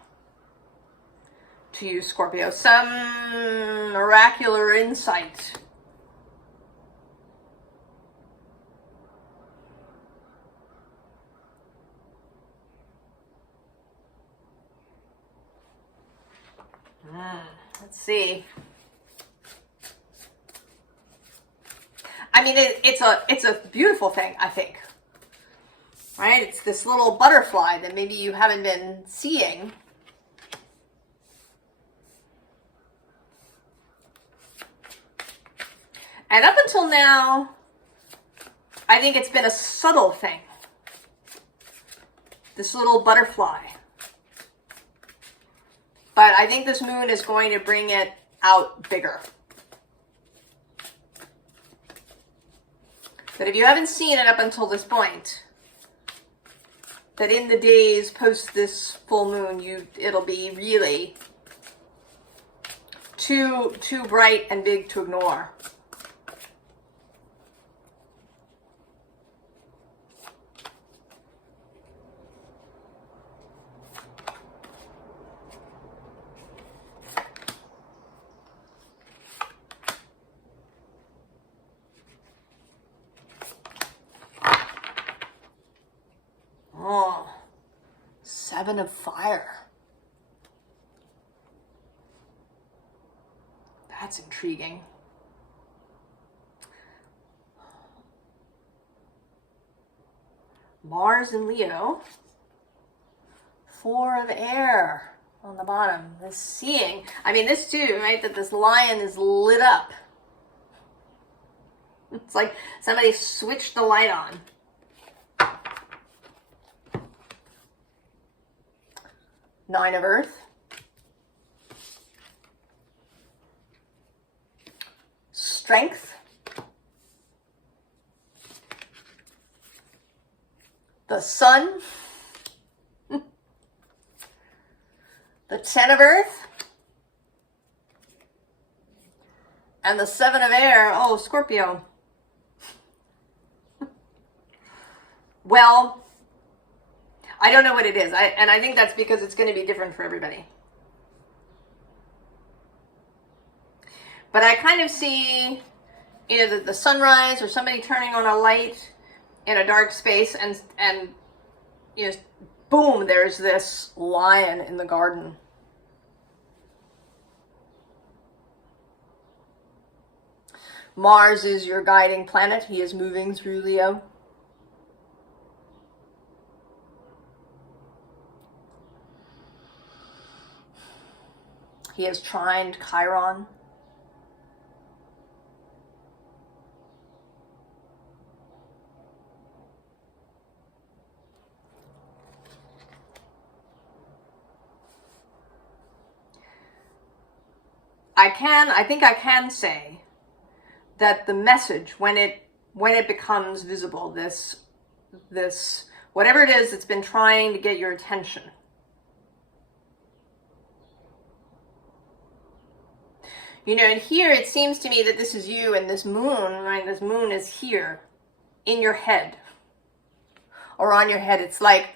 to you, Scorpio. Some oracular insight. Let's see. I mean, it's a beautiful thing, I think. Right? It's this little butterfly that maybe you haven't been seeing. And up until now, I think it's been a subtle thing. This little butterfly. But I think this moon is going to bring it out bigger. That if you haven't seen it up until this point, that in the days post this full moon, it'll be really too bright and big to ignore. Oh, Seven of Fire. That's intriguing. Mars and Leo. Four of Air on the bottom. This seeing. I mean, this too, right? That this lion is lit up. It's like somebody switched the light on. Nine of Earth. Strength. The Sun. The Ten of Earth. And the Seven of Air. Oh, Scorpio. Well, I don't know what it is. I think that's because it's going to be different for everybody. But I kind of see either the sunrise or somebody turning on a light in a dark space, and you know, boom, there's this lion in the garden. Mars is your guiding planet. He is moving through Leo. He has trined Chiron. I think I can say that the message, when it becomes visible, this whatever it is that's been trying to get your attention, you know, and here it seems to me that this is you and this moon, right? This moon is here in your head or on your head. It's like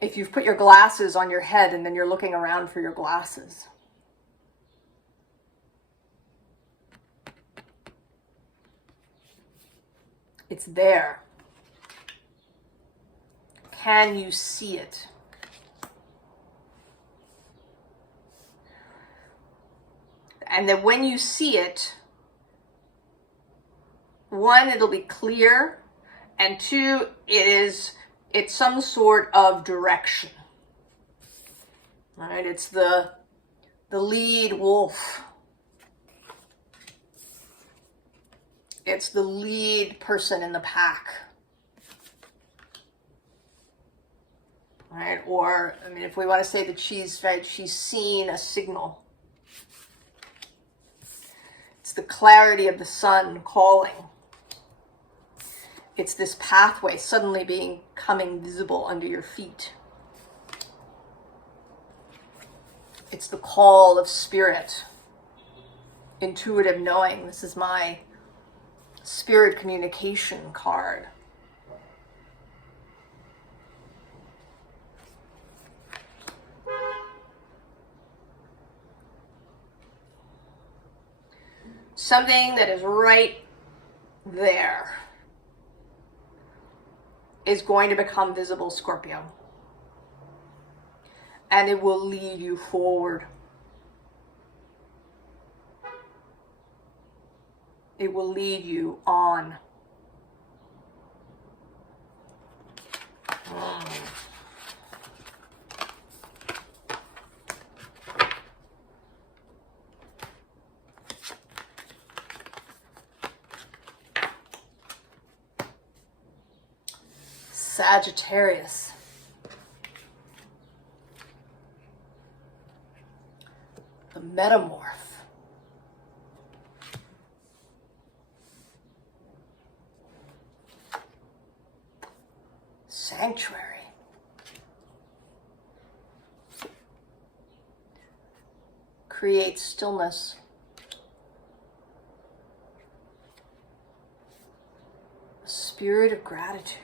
if you've put your glasses on your head and then you're looking around for your glasses. It's there. Can you see it? And then when you see it, one, it'll be clear, and two, it's some sort of direction. All right, it's the lead wolf. It's the lead person in the pack. All right, or, I mean, if we want to say that she's seen a signal. It's the clarity of the sun calling. It's this pathway suddenly becoming visible under your feet. It's the call of spirit. Intuitive knowing. This is my spirit communication card. Something that is right there is going to become visible, Scorpio. And it will lead you forward. It will lead you on. Sagittarius. The metamorph. Sanctuary. Create stillness. A spirit of gratitude.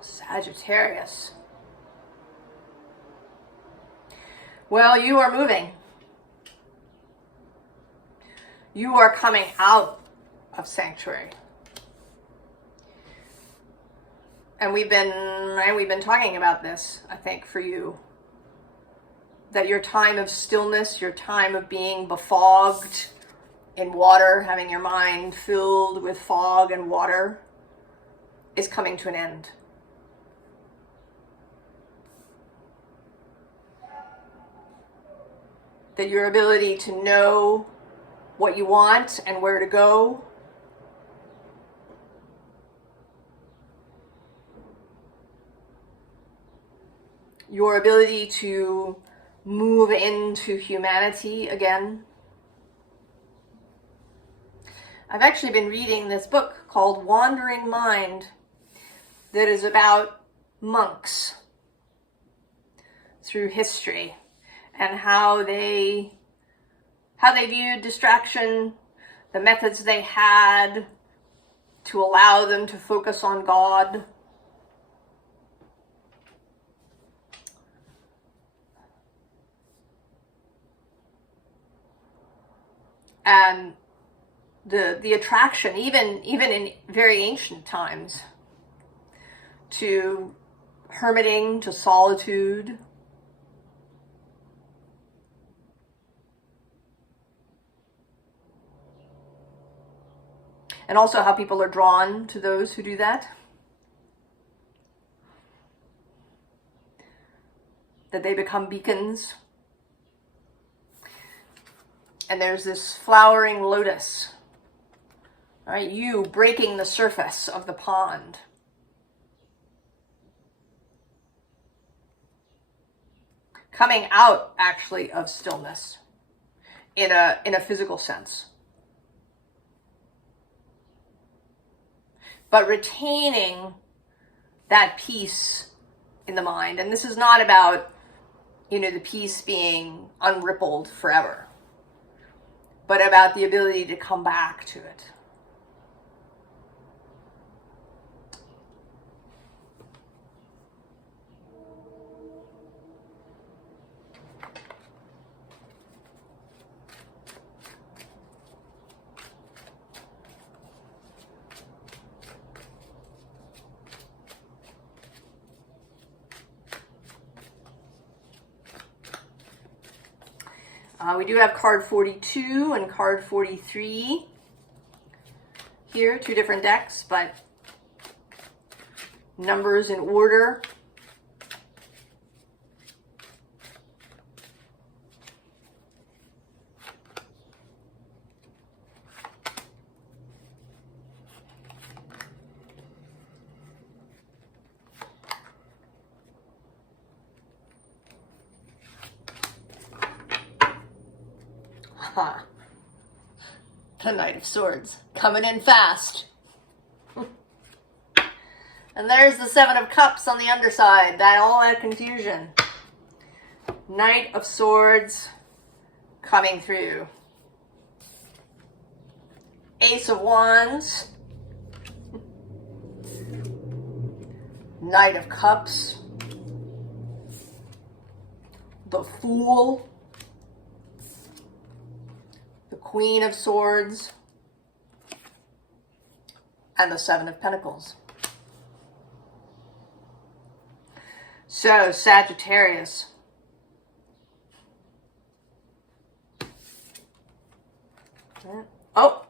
Sagittarius. Well, you are moving. You are coming out of sanctuary. And we've been talking about this, I think, for you. That your time of stillness, your time of being befogged in water, having your mind filled with fog and water, is coming to an end. That your ability to know what you want and where to go, your ability to move into humanity again. I've actually been reading this book called Wandering Mind that is about monks through history and how they viewed distraction, the methods they had to allow them to focus on God. And the attraction, even in very ancient times, to hermiting, to solitude. And also how people are drawn to those who do that. That they become beacons. And there's this flowering lotus. Right? You breaking the surface of the pond. Coming out, actually, of stillness. In a physical sense. But retaining that peace in the mind. And this is not about, the peace being unrippled forever, but about the ability to come back to it. We do have card 42 and card 43 here, two different decks, but numbers in order. The Knight of Swords coming in fast. And there's the Seven of Cups on the underside. All that confusion. Knight of Swords coming through. Ace of Wands. Knight of Cups. The Fool. Queen of Swords, and the Seven of Pentacles. So, Sagittarius. Oh!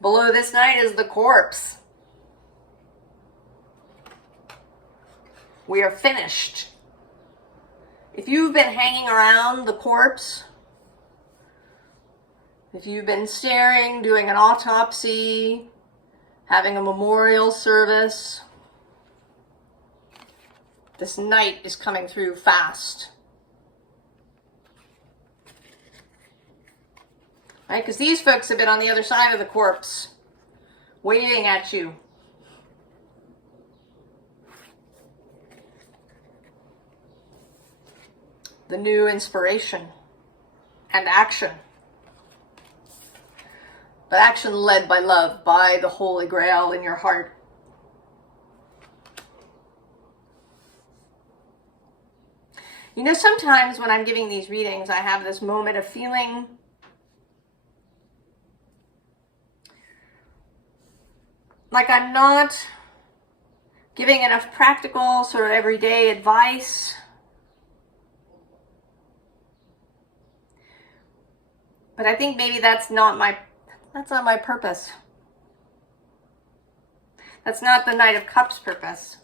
Below this knight is the corpse. We are finished. If you've been hanging around the corpse, if you've been staring, doing an autopsy, having a memorial service, this knight is coming through fast. Right? Because these folks have been on the other side of the corpse, waving at you. The new inspiration and action. But action led by love, by the Holy Grail in your heart. Sometimes when I'm giving these readings, I have this moment of feeling like I'm not giving enough practical, sort of everyday advice. But I think maybe that's not my purpose. That's not the Knight of Cups' purpose.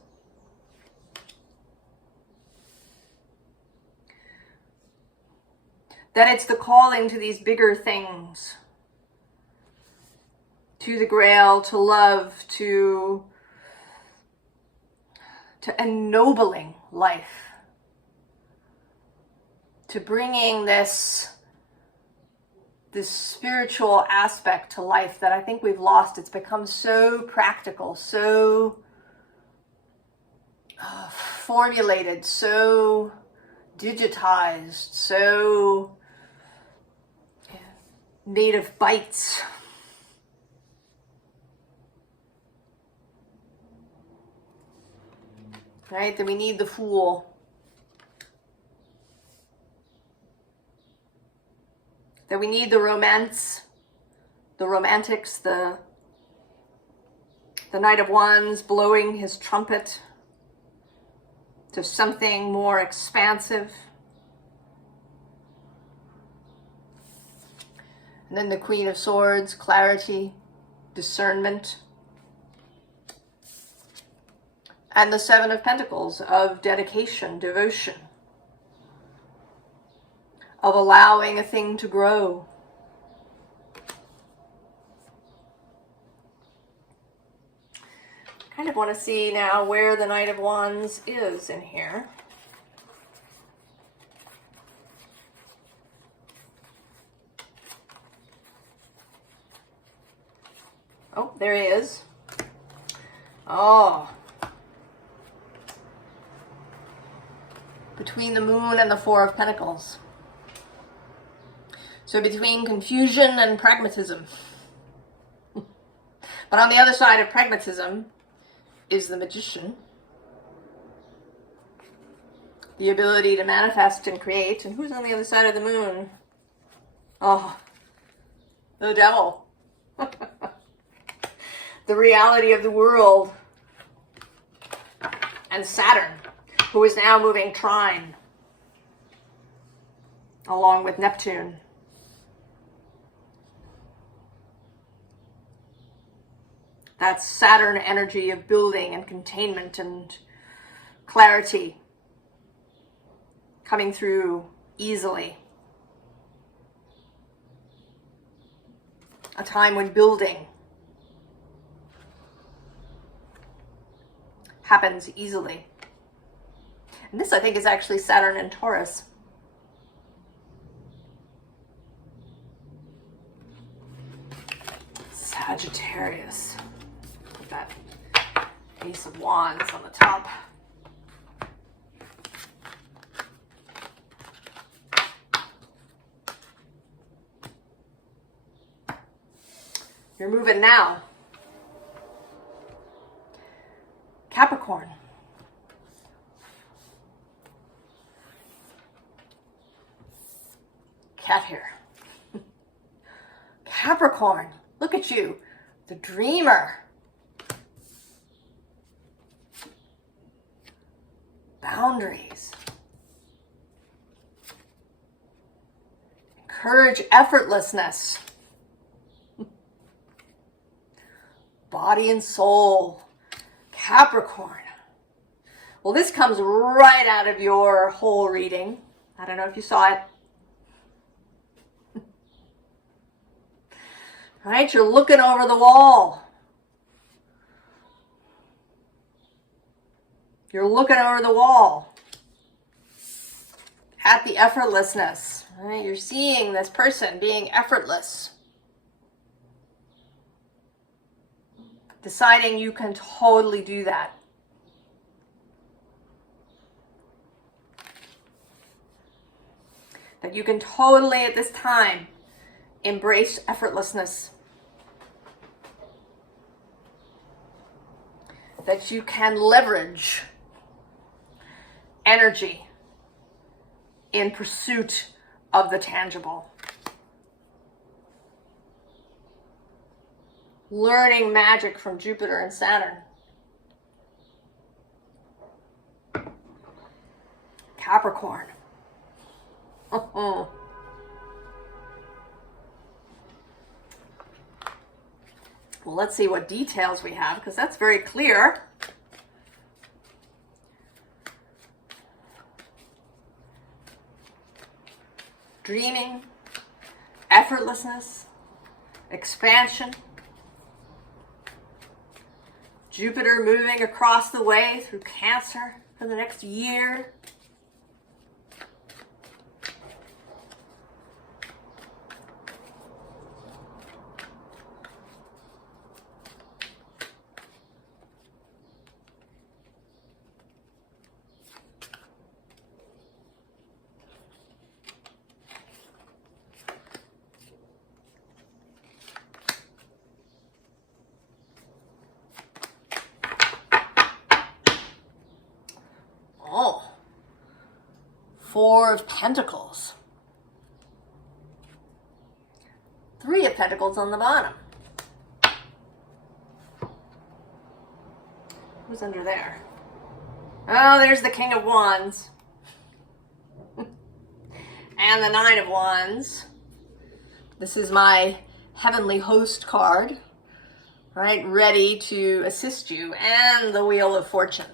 That it's the calling to these bigger things. To the Grail, to love, to ennobling life. To bringing this spiritual aspect to life that I think we've lost. It's become so practical, so formulated, so digitized, so made of bites. Right? Then we need the Fool. that we need the romance, the romantics, the Knight of Wands blowing his trumpet to something more expansive. And then the Queen of Swords, clarity, discernment. And the Seven of Pentacles of dedication, devotion, of allowing a thing to grow. Kind of want to see now where the Knight of Wands is in here. Oh, there he is. Oh. Between the Moon and the Four of Pentacles. So between confusion and pragmatism. But on the other side of pragmatism is the Magician. The ability to manifest and create. And who's on the other side of the Moon? Oh, the Devil. The reality of the world. And Saturn, who is now moving trine, along with Neptune. That Saturn energy of building and containment and clarity coming through easily. A time when building happens easily. And this, I think, is actually Saturn and Taurus. Sagittarius. Put that Ace of Wands on the top. You're moving now. Capricorn. Cat hair. Capricorn, look at you, the dreamer. Boundaries. Encourage effortlessness. Body and soul. Capricorn. Well, this comes right out of your whole reading. I don't know if you saw it. Right? You're looking over the wall. You're looking over the wall at the effortlessness. Right? You're seeing this person being effortless. Deciding you can totally do that. That you can totally, at this time, embrace effortlessness. That you can leverage energy in pursuit of the tangible. Learning magic from Jupiter and Saturn. Capricorn. Well, let's see what details we have, because that's very clear. Dreaming, effortlessness, expansion. Jupiter moving across the way through Cancer for the next year. Four of Pentacles. Three of Pentacles on the bottom. Who's under there? Oh, there's the King of Wands. And the Nine of Wands. This is my Heavenly Host card, right? Ready to assist you. And the Wheel of Fortune.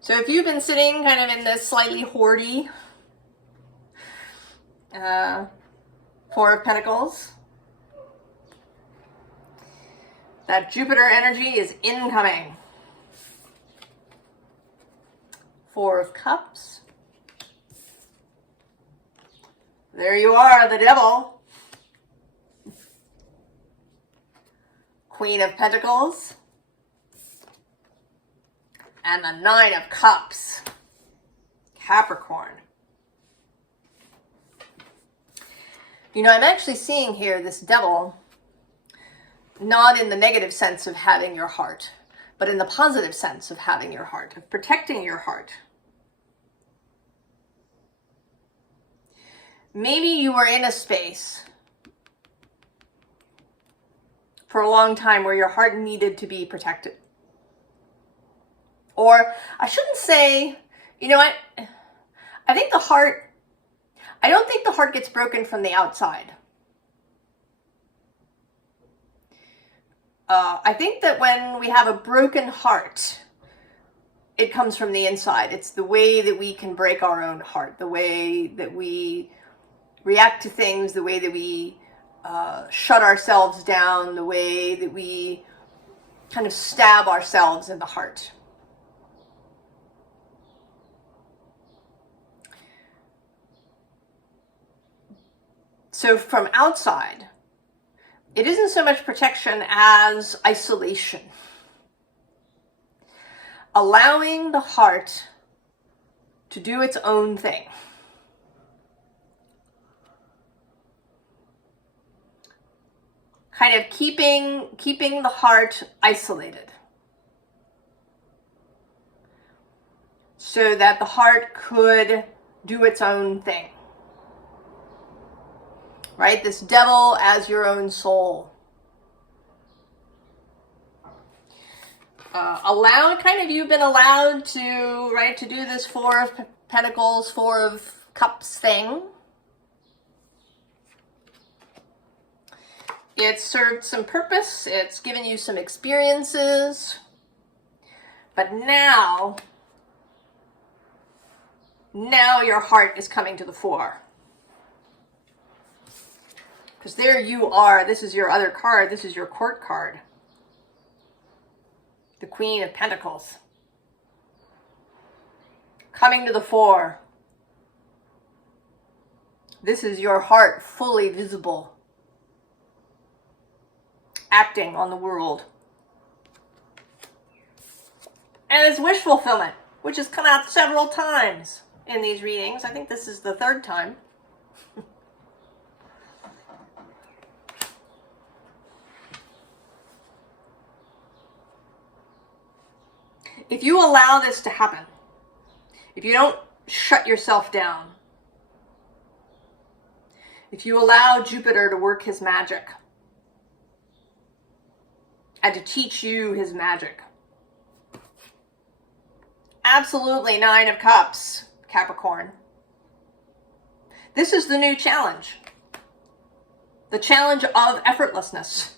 So if you've been sitting kind of in this slightly hoardy Four of Pentacles, that Jupiter energy is incoming. Four of Cups. There you are, the Devil. Queen of Pentacles. And the Nine of Cups. Capricorn. You know, I'm actually seeing here this Devil, not in the negative sense of having your heart, but in the positive sense of having your heart, of protecting your heart. Maybe you were in a space for a long time where your heart needed to be protected. Or I shouldn't say, you know what, I think the heart, I don't think the heart gets broken from the outside. I think that when we have a broken heart, it comes from the inside. It's the way that we can break our own heart, the way that we react to things, the way that we shut ourselves down, the way that we kind of stab ourselves in the heart. So from outside, it isn't so much protection as isolation. Allowing the heart to do its own thing. Kind of keeping the heart isolated. So that the heart could do its own thing. Right? This Devil as your own soul. You've been allowed to, right, to do this Four of Pentacles, Four of Cups thing. It's served some purpose. It's given you some experiences. But now your heart is coming to the fore. Because there you are. This is your other card. This is your Court card. The Queen of Pentacles. Coming to the fore. This is your heart fully visible. Acting on the world. And it's wish fulfillment, which has come out several times in these readings. I think this is the third time. If you allow this to happen, if you don't shut yourself down, if you allow Jupiter to work his magic and to teach you his magic, absolutely Nine of Cups, Capricorn. This is the new challenge. The challenge of effortlessness.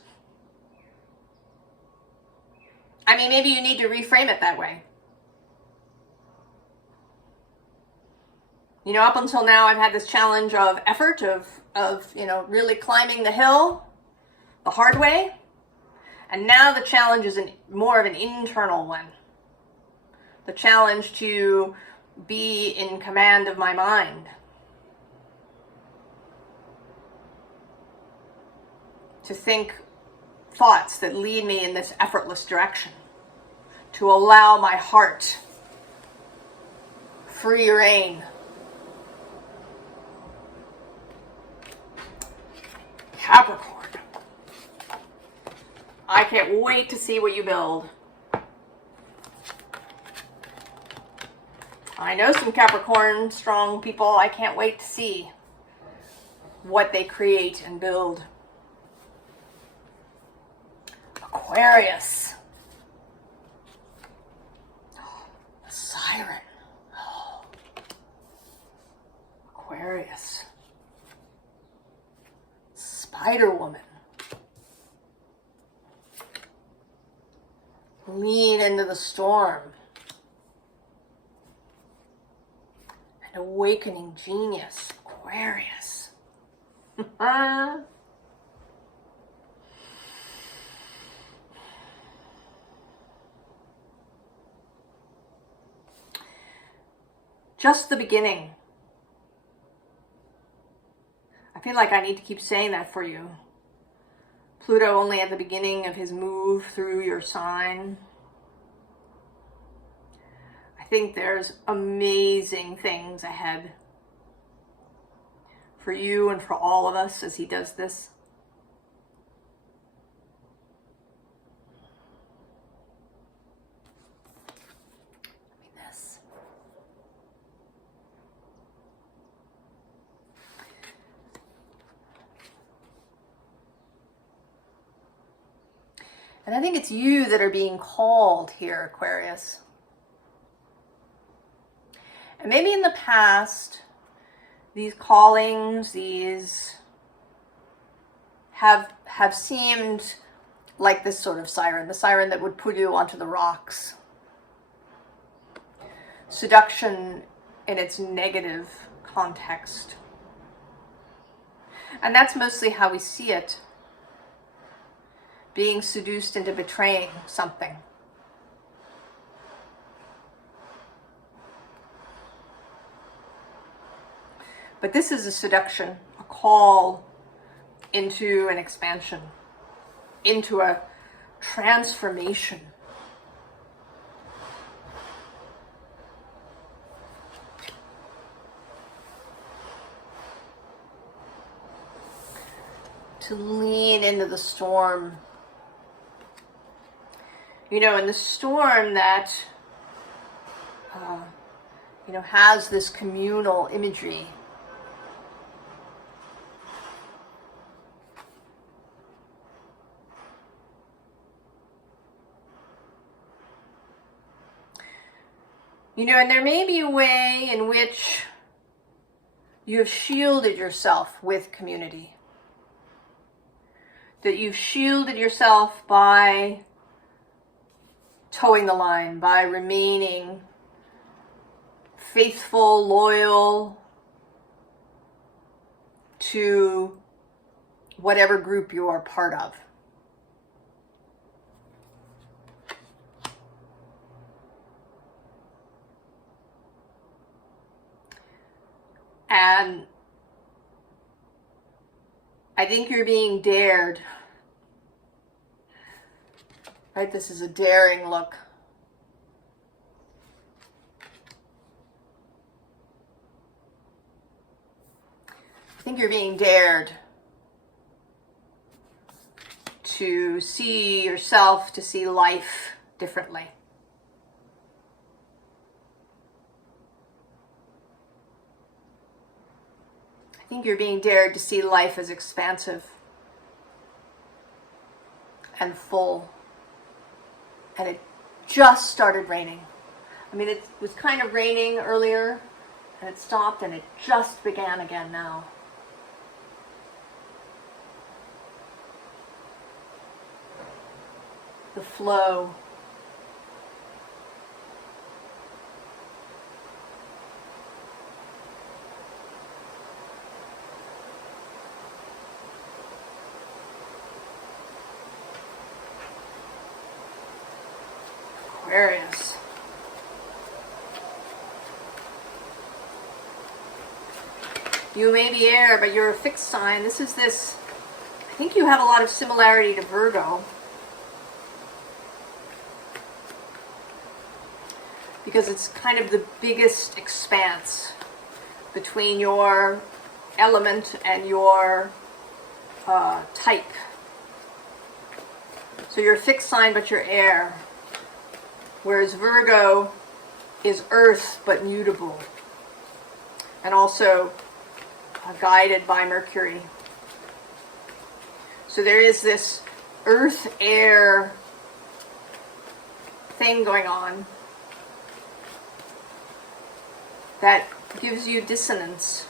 I mean, maybe you need to reframe it that way. You know, up until now, I've had this challenge of effort, of you know, really climbing the hill the hard way. And now the challenge is more of an internal one. The challenge to be in command of my mind. To think thoughts that lead me in this effortless direction. To allow my heart free reign. Capricorn. I can't wait to see what you build. I know some Capricorn strong people. I can't wait to see what they create and build. Aquarius. A siren. Aquarius. Spider Woman. Lean into the storm. An awakening genius. Aquarius. Just the beginning. I feel like I need to keep saying that for you. Pluto only at the beginning of his move through your sign. I think there's amazing things ahead for you and for all of us as he does this. And I think it's you that are being called here, Aquarius. And maybe in the past, these callings, these have seemed like this sort of siren, the siren that would put you onto the rocks. Seduction in its negative context. And that's mostly how we see it. Being seduced into betraying something. But this is a seduction, a call into an expansion, into a transformation. To lean into the storm. You know, in the storm that, has this communal imagery. You know, and there may be a way in which you have shielded yourself with community. That you've shielded yourself by towing the line, by remaining faithful, loyal to whatever group you are part of. And I think you're being dared. Right? This is a daring look. I think you're being dared to see yourself, to see life differently. I think you're being dared to see life as expansive and full. And it just started raining. I mean, it was kind of raining earlier, and it stopped, and it just began again now. The flow. Aquarius. You may be air, but you're a fixed sign. I think you have a lot of similarity to Virgo. Because it's kind of the biggest expanse between your element and your type. So you're a fixed sign, but you're air. Whereas Virgo is earth, but mutable. And also guided by Mercury. So there is this earth-air thing going on that gives you dissonance.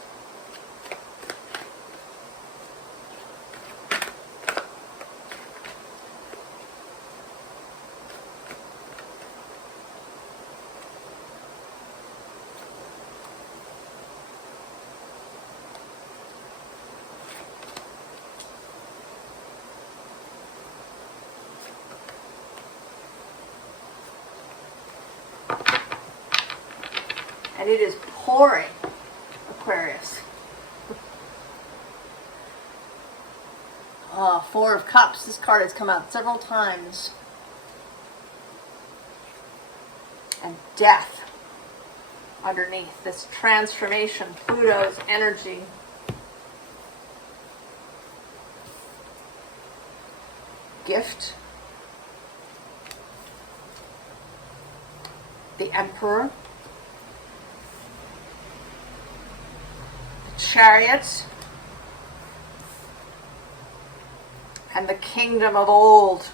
And it is pouring, Aquarius. Four of Cups. This card has come out several times. And death underneath. This transformation. Pluto's energy. Gift. The Emperor. Chariot, and the Kingdom of Old.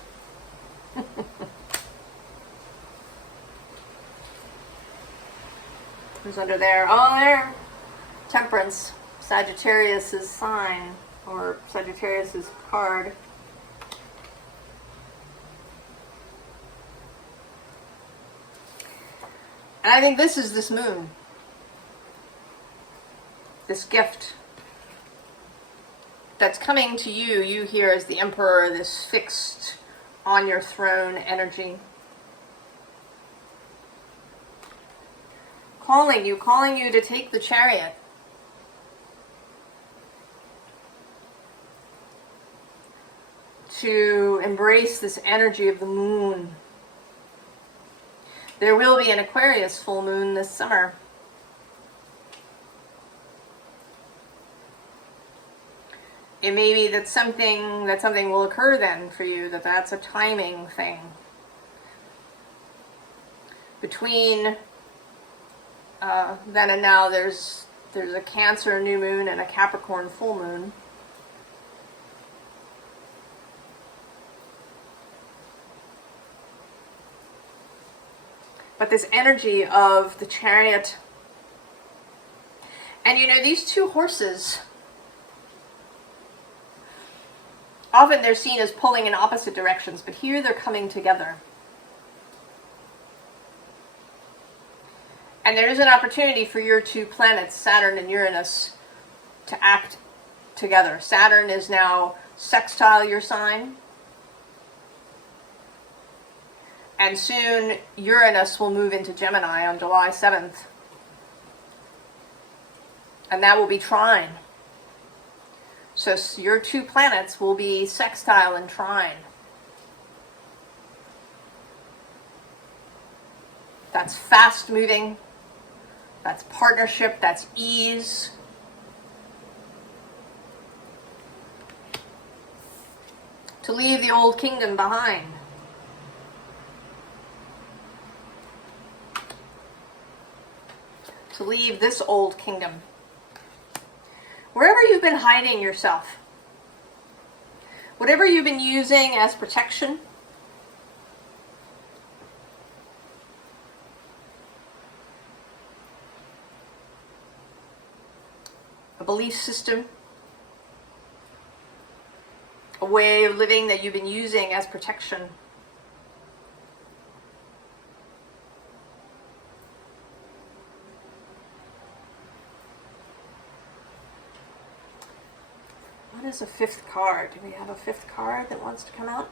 Who's under there? Oh, there. Temperance, Sagittarius's sign, or Sagittarius's card. And I think this is this moon. This gift that's coming to you, you here as the Emperor, this fixed on your throne energy. Calling you to take the Chariot. To embrace this energy of the moon. There will be an Aquarius full moon this summer. It may be that something will occur then for you, that's a timing thing. Between then and now, there's a Cancer new moon and a Capricorn full moon. But this energy of the Chariot, and you know, these two horses, often they're seen as pulling in opposite directions, but here they're coming together. And there is an opportunity for your two planets, Saturn and Uranus, to act together. Saturn is now sextile your sign. And soon Uranus will move into Gemini on July 7th. And that will be trine. So your two planets will be sextile and trine. That's fast moving. That's partnership. That's ease. To leave the old kingdom behind. To leave this old kingdom. Wherever you've been hiding yourself, whatever you've been using as protection, a belief system, a way of living that you've been using as protection, what is a fifth card? Do we have a fifth card that wants to come out?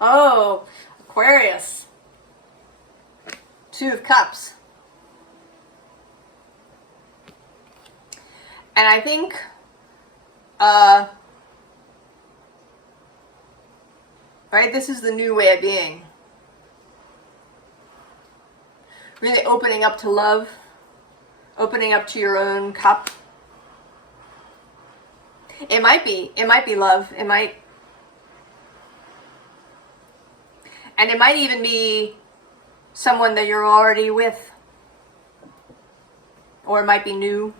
Oh, Aquarius. Two of Cups. And I think right, this is the new way of being. Really opening up to love, opening up to your own cup. It might be love. It might And it might even be someone that you're already with, or it might be new.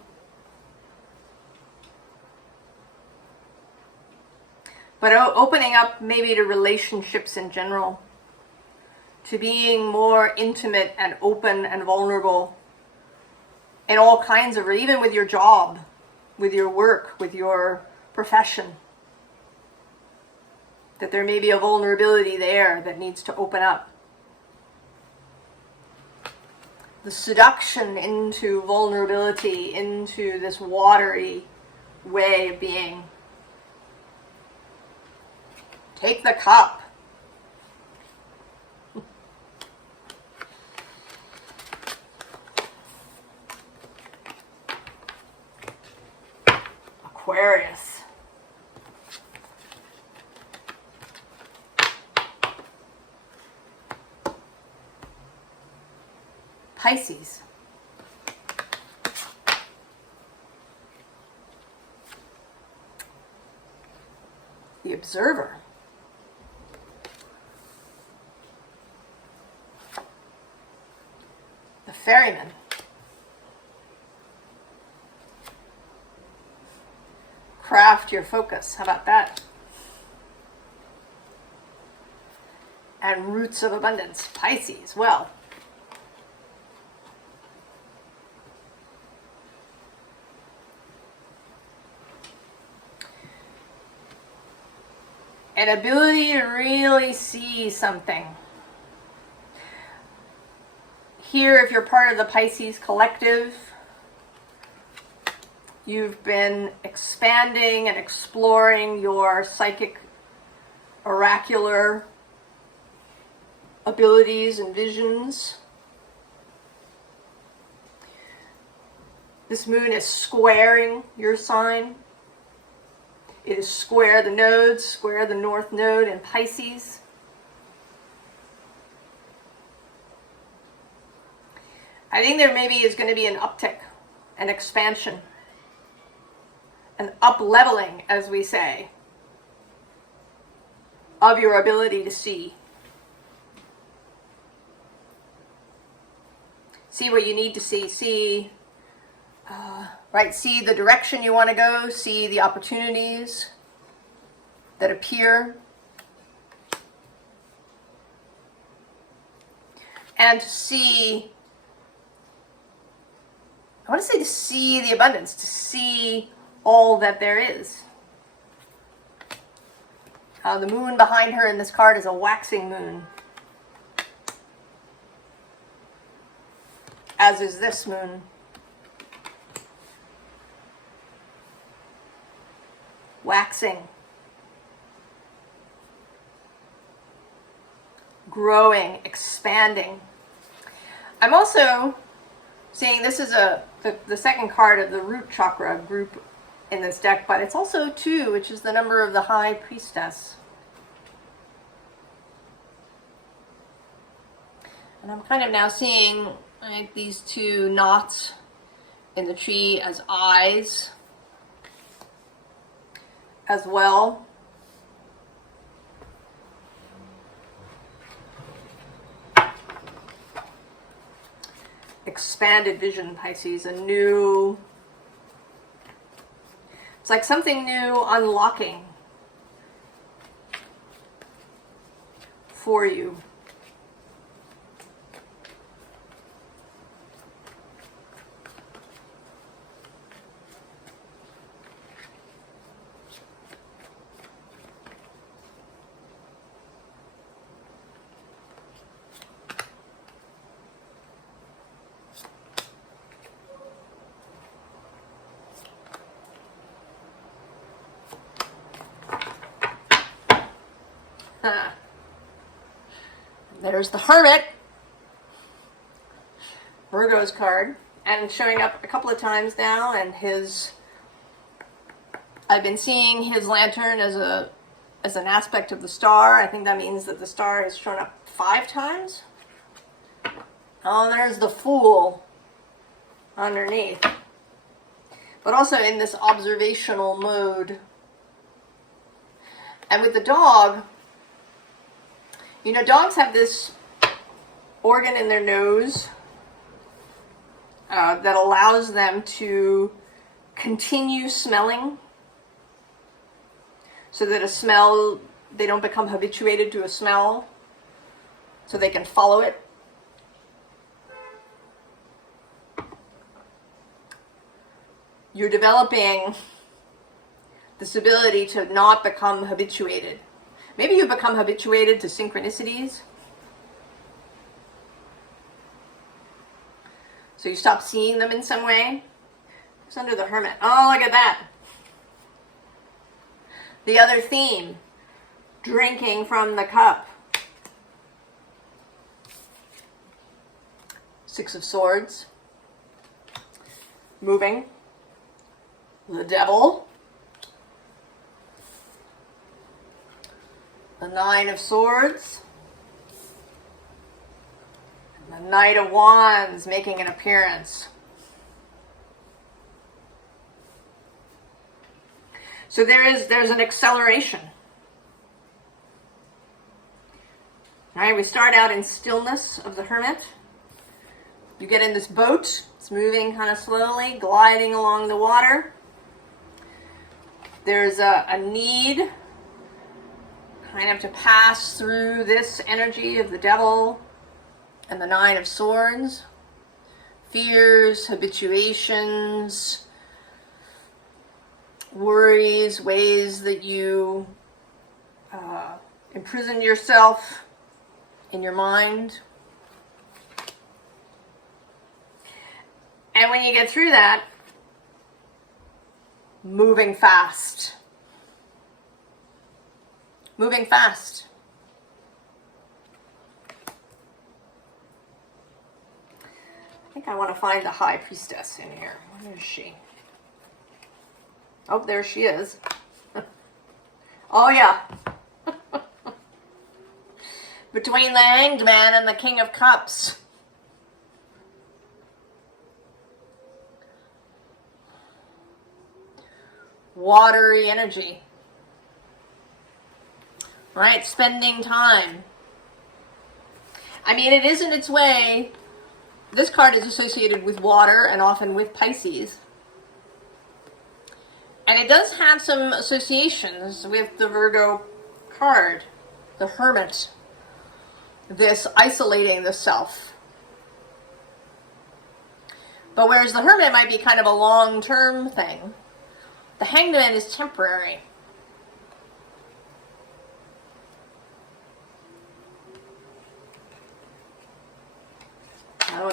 But opening up maybe to relationships in general, to being more intimate and open and vulnerable in all kinds of, even with your job, with your work, with your profession. That there may be a vulnerability there that needs to open up. The seduction into vulnerability, into this watery way of being. Take the cup. Aquarius. Pisces. The Observer. The Ferryman. Craft your focus. How about that? And Roots of Abundance. Pisces. Well, an ability to really see something. Here, if you're part of the Pisces collective, you've been expanding and exploring your psychic, oracular abilities and visions. This moon is squaring your sign. It is square the nodes, square the North Node in Pisces. I think there maybe is going to be an uptick, an expansion, an up-leveling, as we say, of your ability to see. See what you need to see. See the direction you want to go. See the opportunities that appear. And to see, I want to say to see the abundance, to see all that there is. The moon behind her in this card is a waxing moon. As is this moon. Waxing. Growing, expanding. I'm also seeing this is the second card of the root chakra group in this deck, but it's also 2, which is the number of the High Priestess. And I'm kind of now seeing like these 2 knots in the tree as eyes as well. Expanded vision, Pisces, a new, it's like something new unlocking for you. There's the Hermit, Virgo's card, and showing up a couple of times now, and I've been seeing his lantern as an aspect of the star. I think that means that the star has shown up 5 times. Oh, there's the Fool underneath. But also in this observational mode. And with the dog, You know, dogs have this organ in their nose that allows them to continue smelling, so that a smell, they don't become habituated to a smell, so they can follow it. You're developing this ability to not become habituated. Maybe you become habituated to synchronicities. So you stop seeing them in some way. It's under the Hermit. Oh, look at that. The other theme, drinking from the cup. Six of Swords. Moving. The Devil. The Nine of Swords. And the Knight of Wands making an appearance. So there's an acceleration. All right, we start out in stillness of the Hermit. You get in this boat. It's moving kind of slowly, gliding along the water. There's a need kind of to pass through this energy of the Devil and the Nine of Swords. Fears, habituations, worries, ways that you imprison yourself in your mind. And when you get through that, moving fast. Moving fast. I think I want to find the High Priestess in here. Where is she? Oh, there she is. Oh, yeah. Between the Hanged Man and the King of Cups. Watery energy. Right? Spending time. I mean, it is in its way. This card is associated with water and often with Pisces. And it does have some associations with the Virgo card, the Hermit. This isolating the self. But whereas the Hermit might be kind of a long-term thing, the Hanged Man is temporary.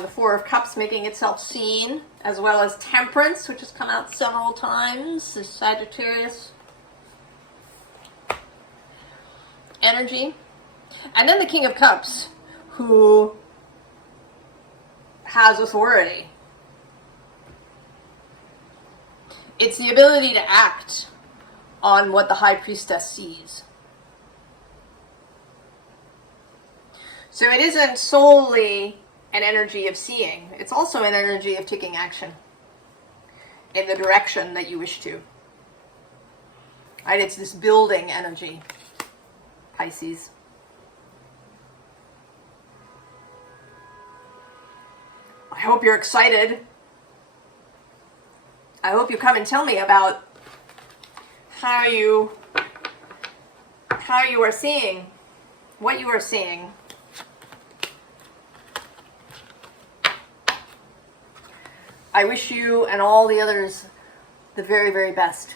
The Four of Cups making itself seen, as well as Temperance, which has come out several times. The Sagittarius energy. And then the King of Cups, who has authority. It's the ability to act on what the High Priestess sees. So it isn't solely an energy of seeing. It's also an energy of taking action in the direction that you wish to. Right? It's this building energy, Pisces. I hope you're excited. I hope you come and tell me about how you are seeing, what you are seeing. I wish you and all the others the very, very best.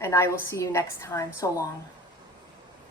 And I will see you next time. So long.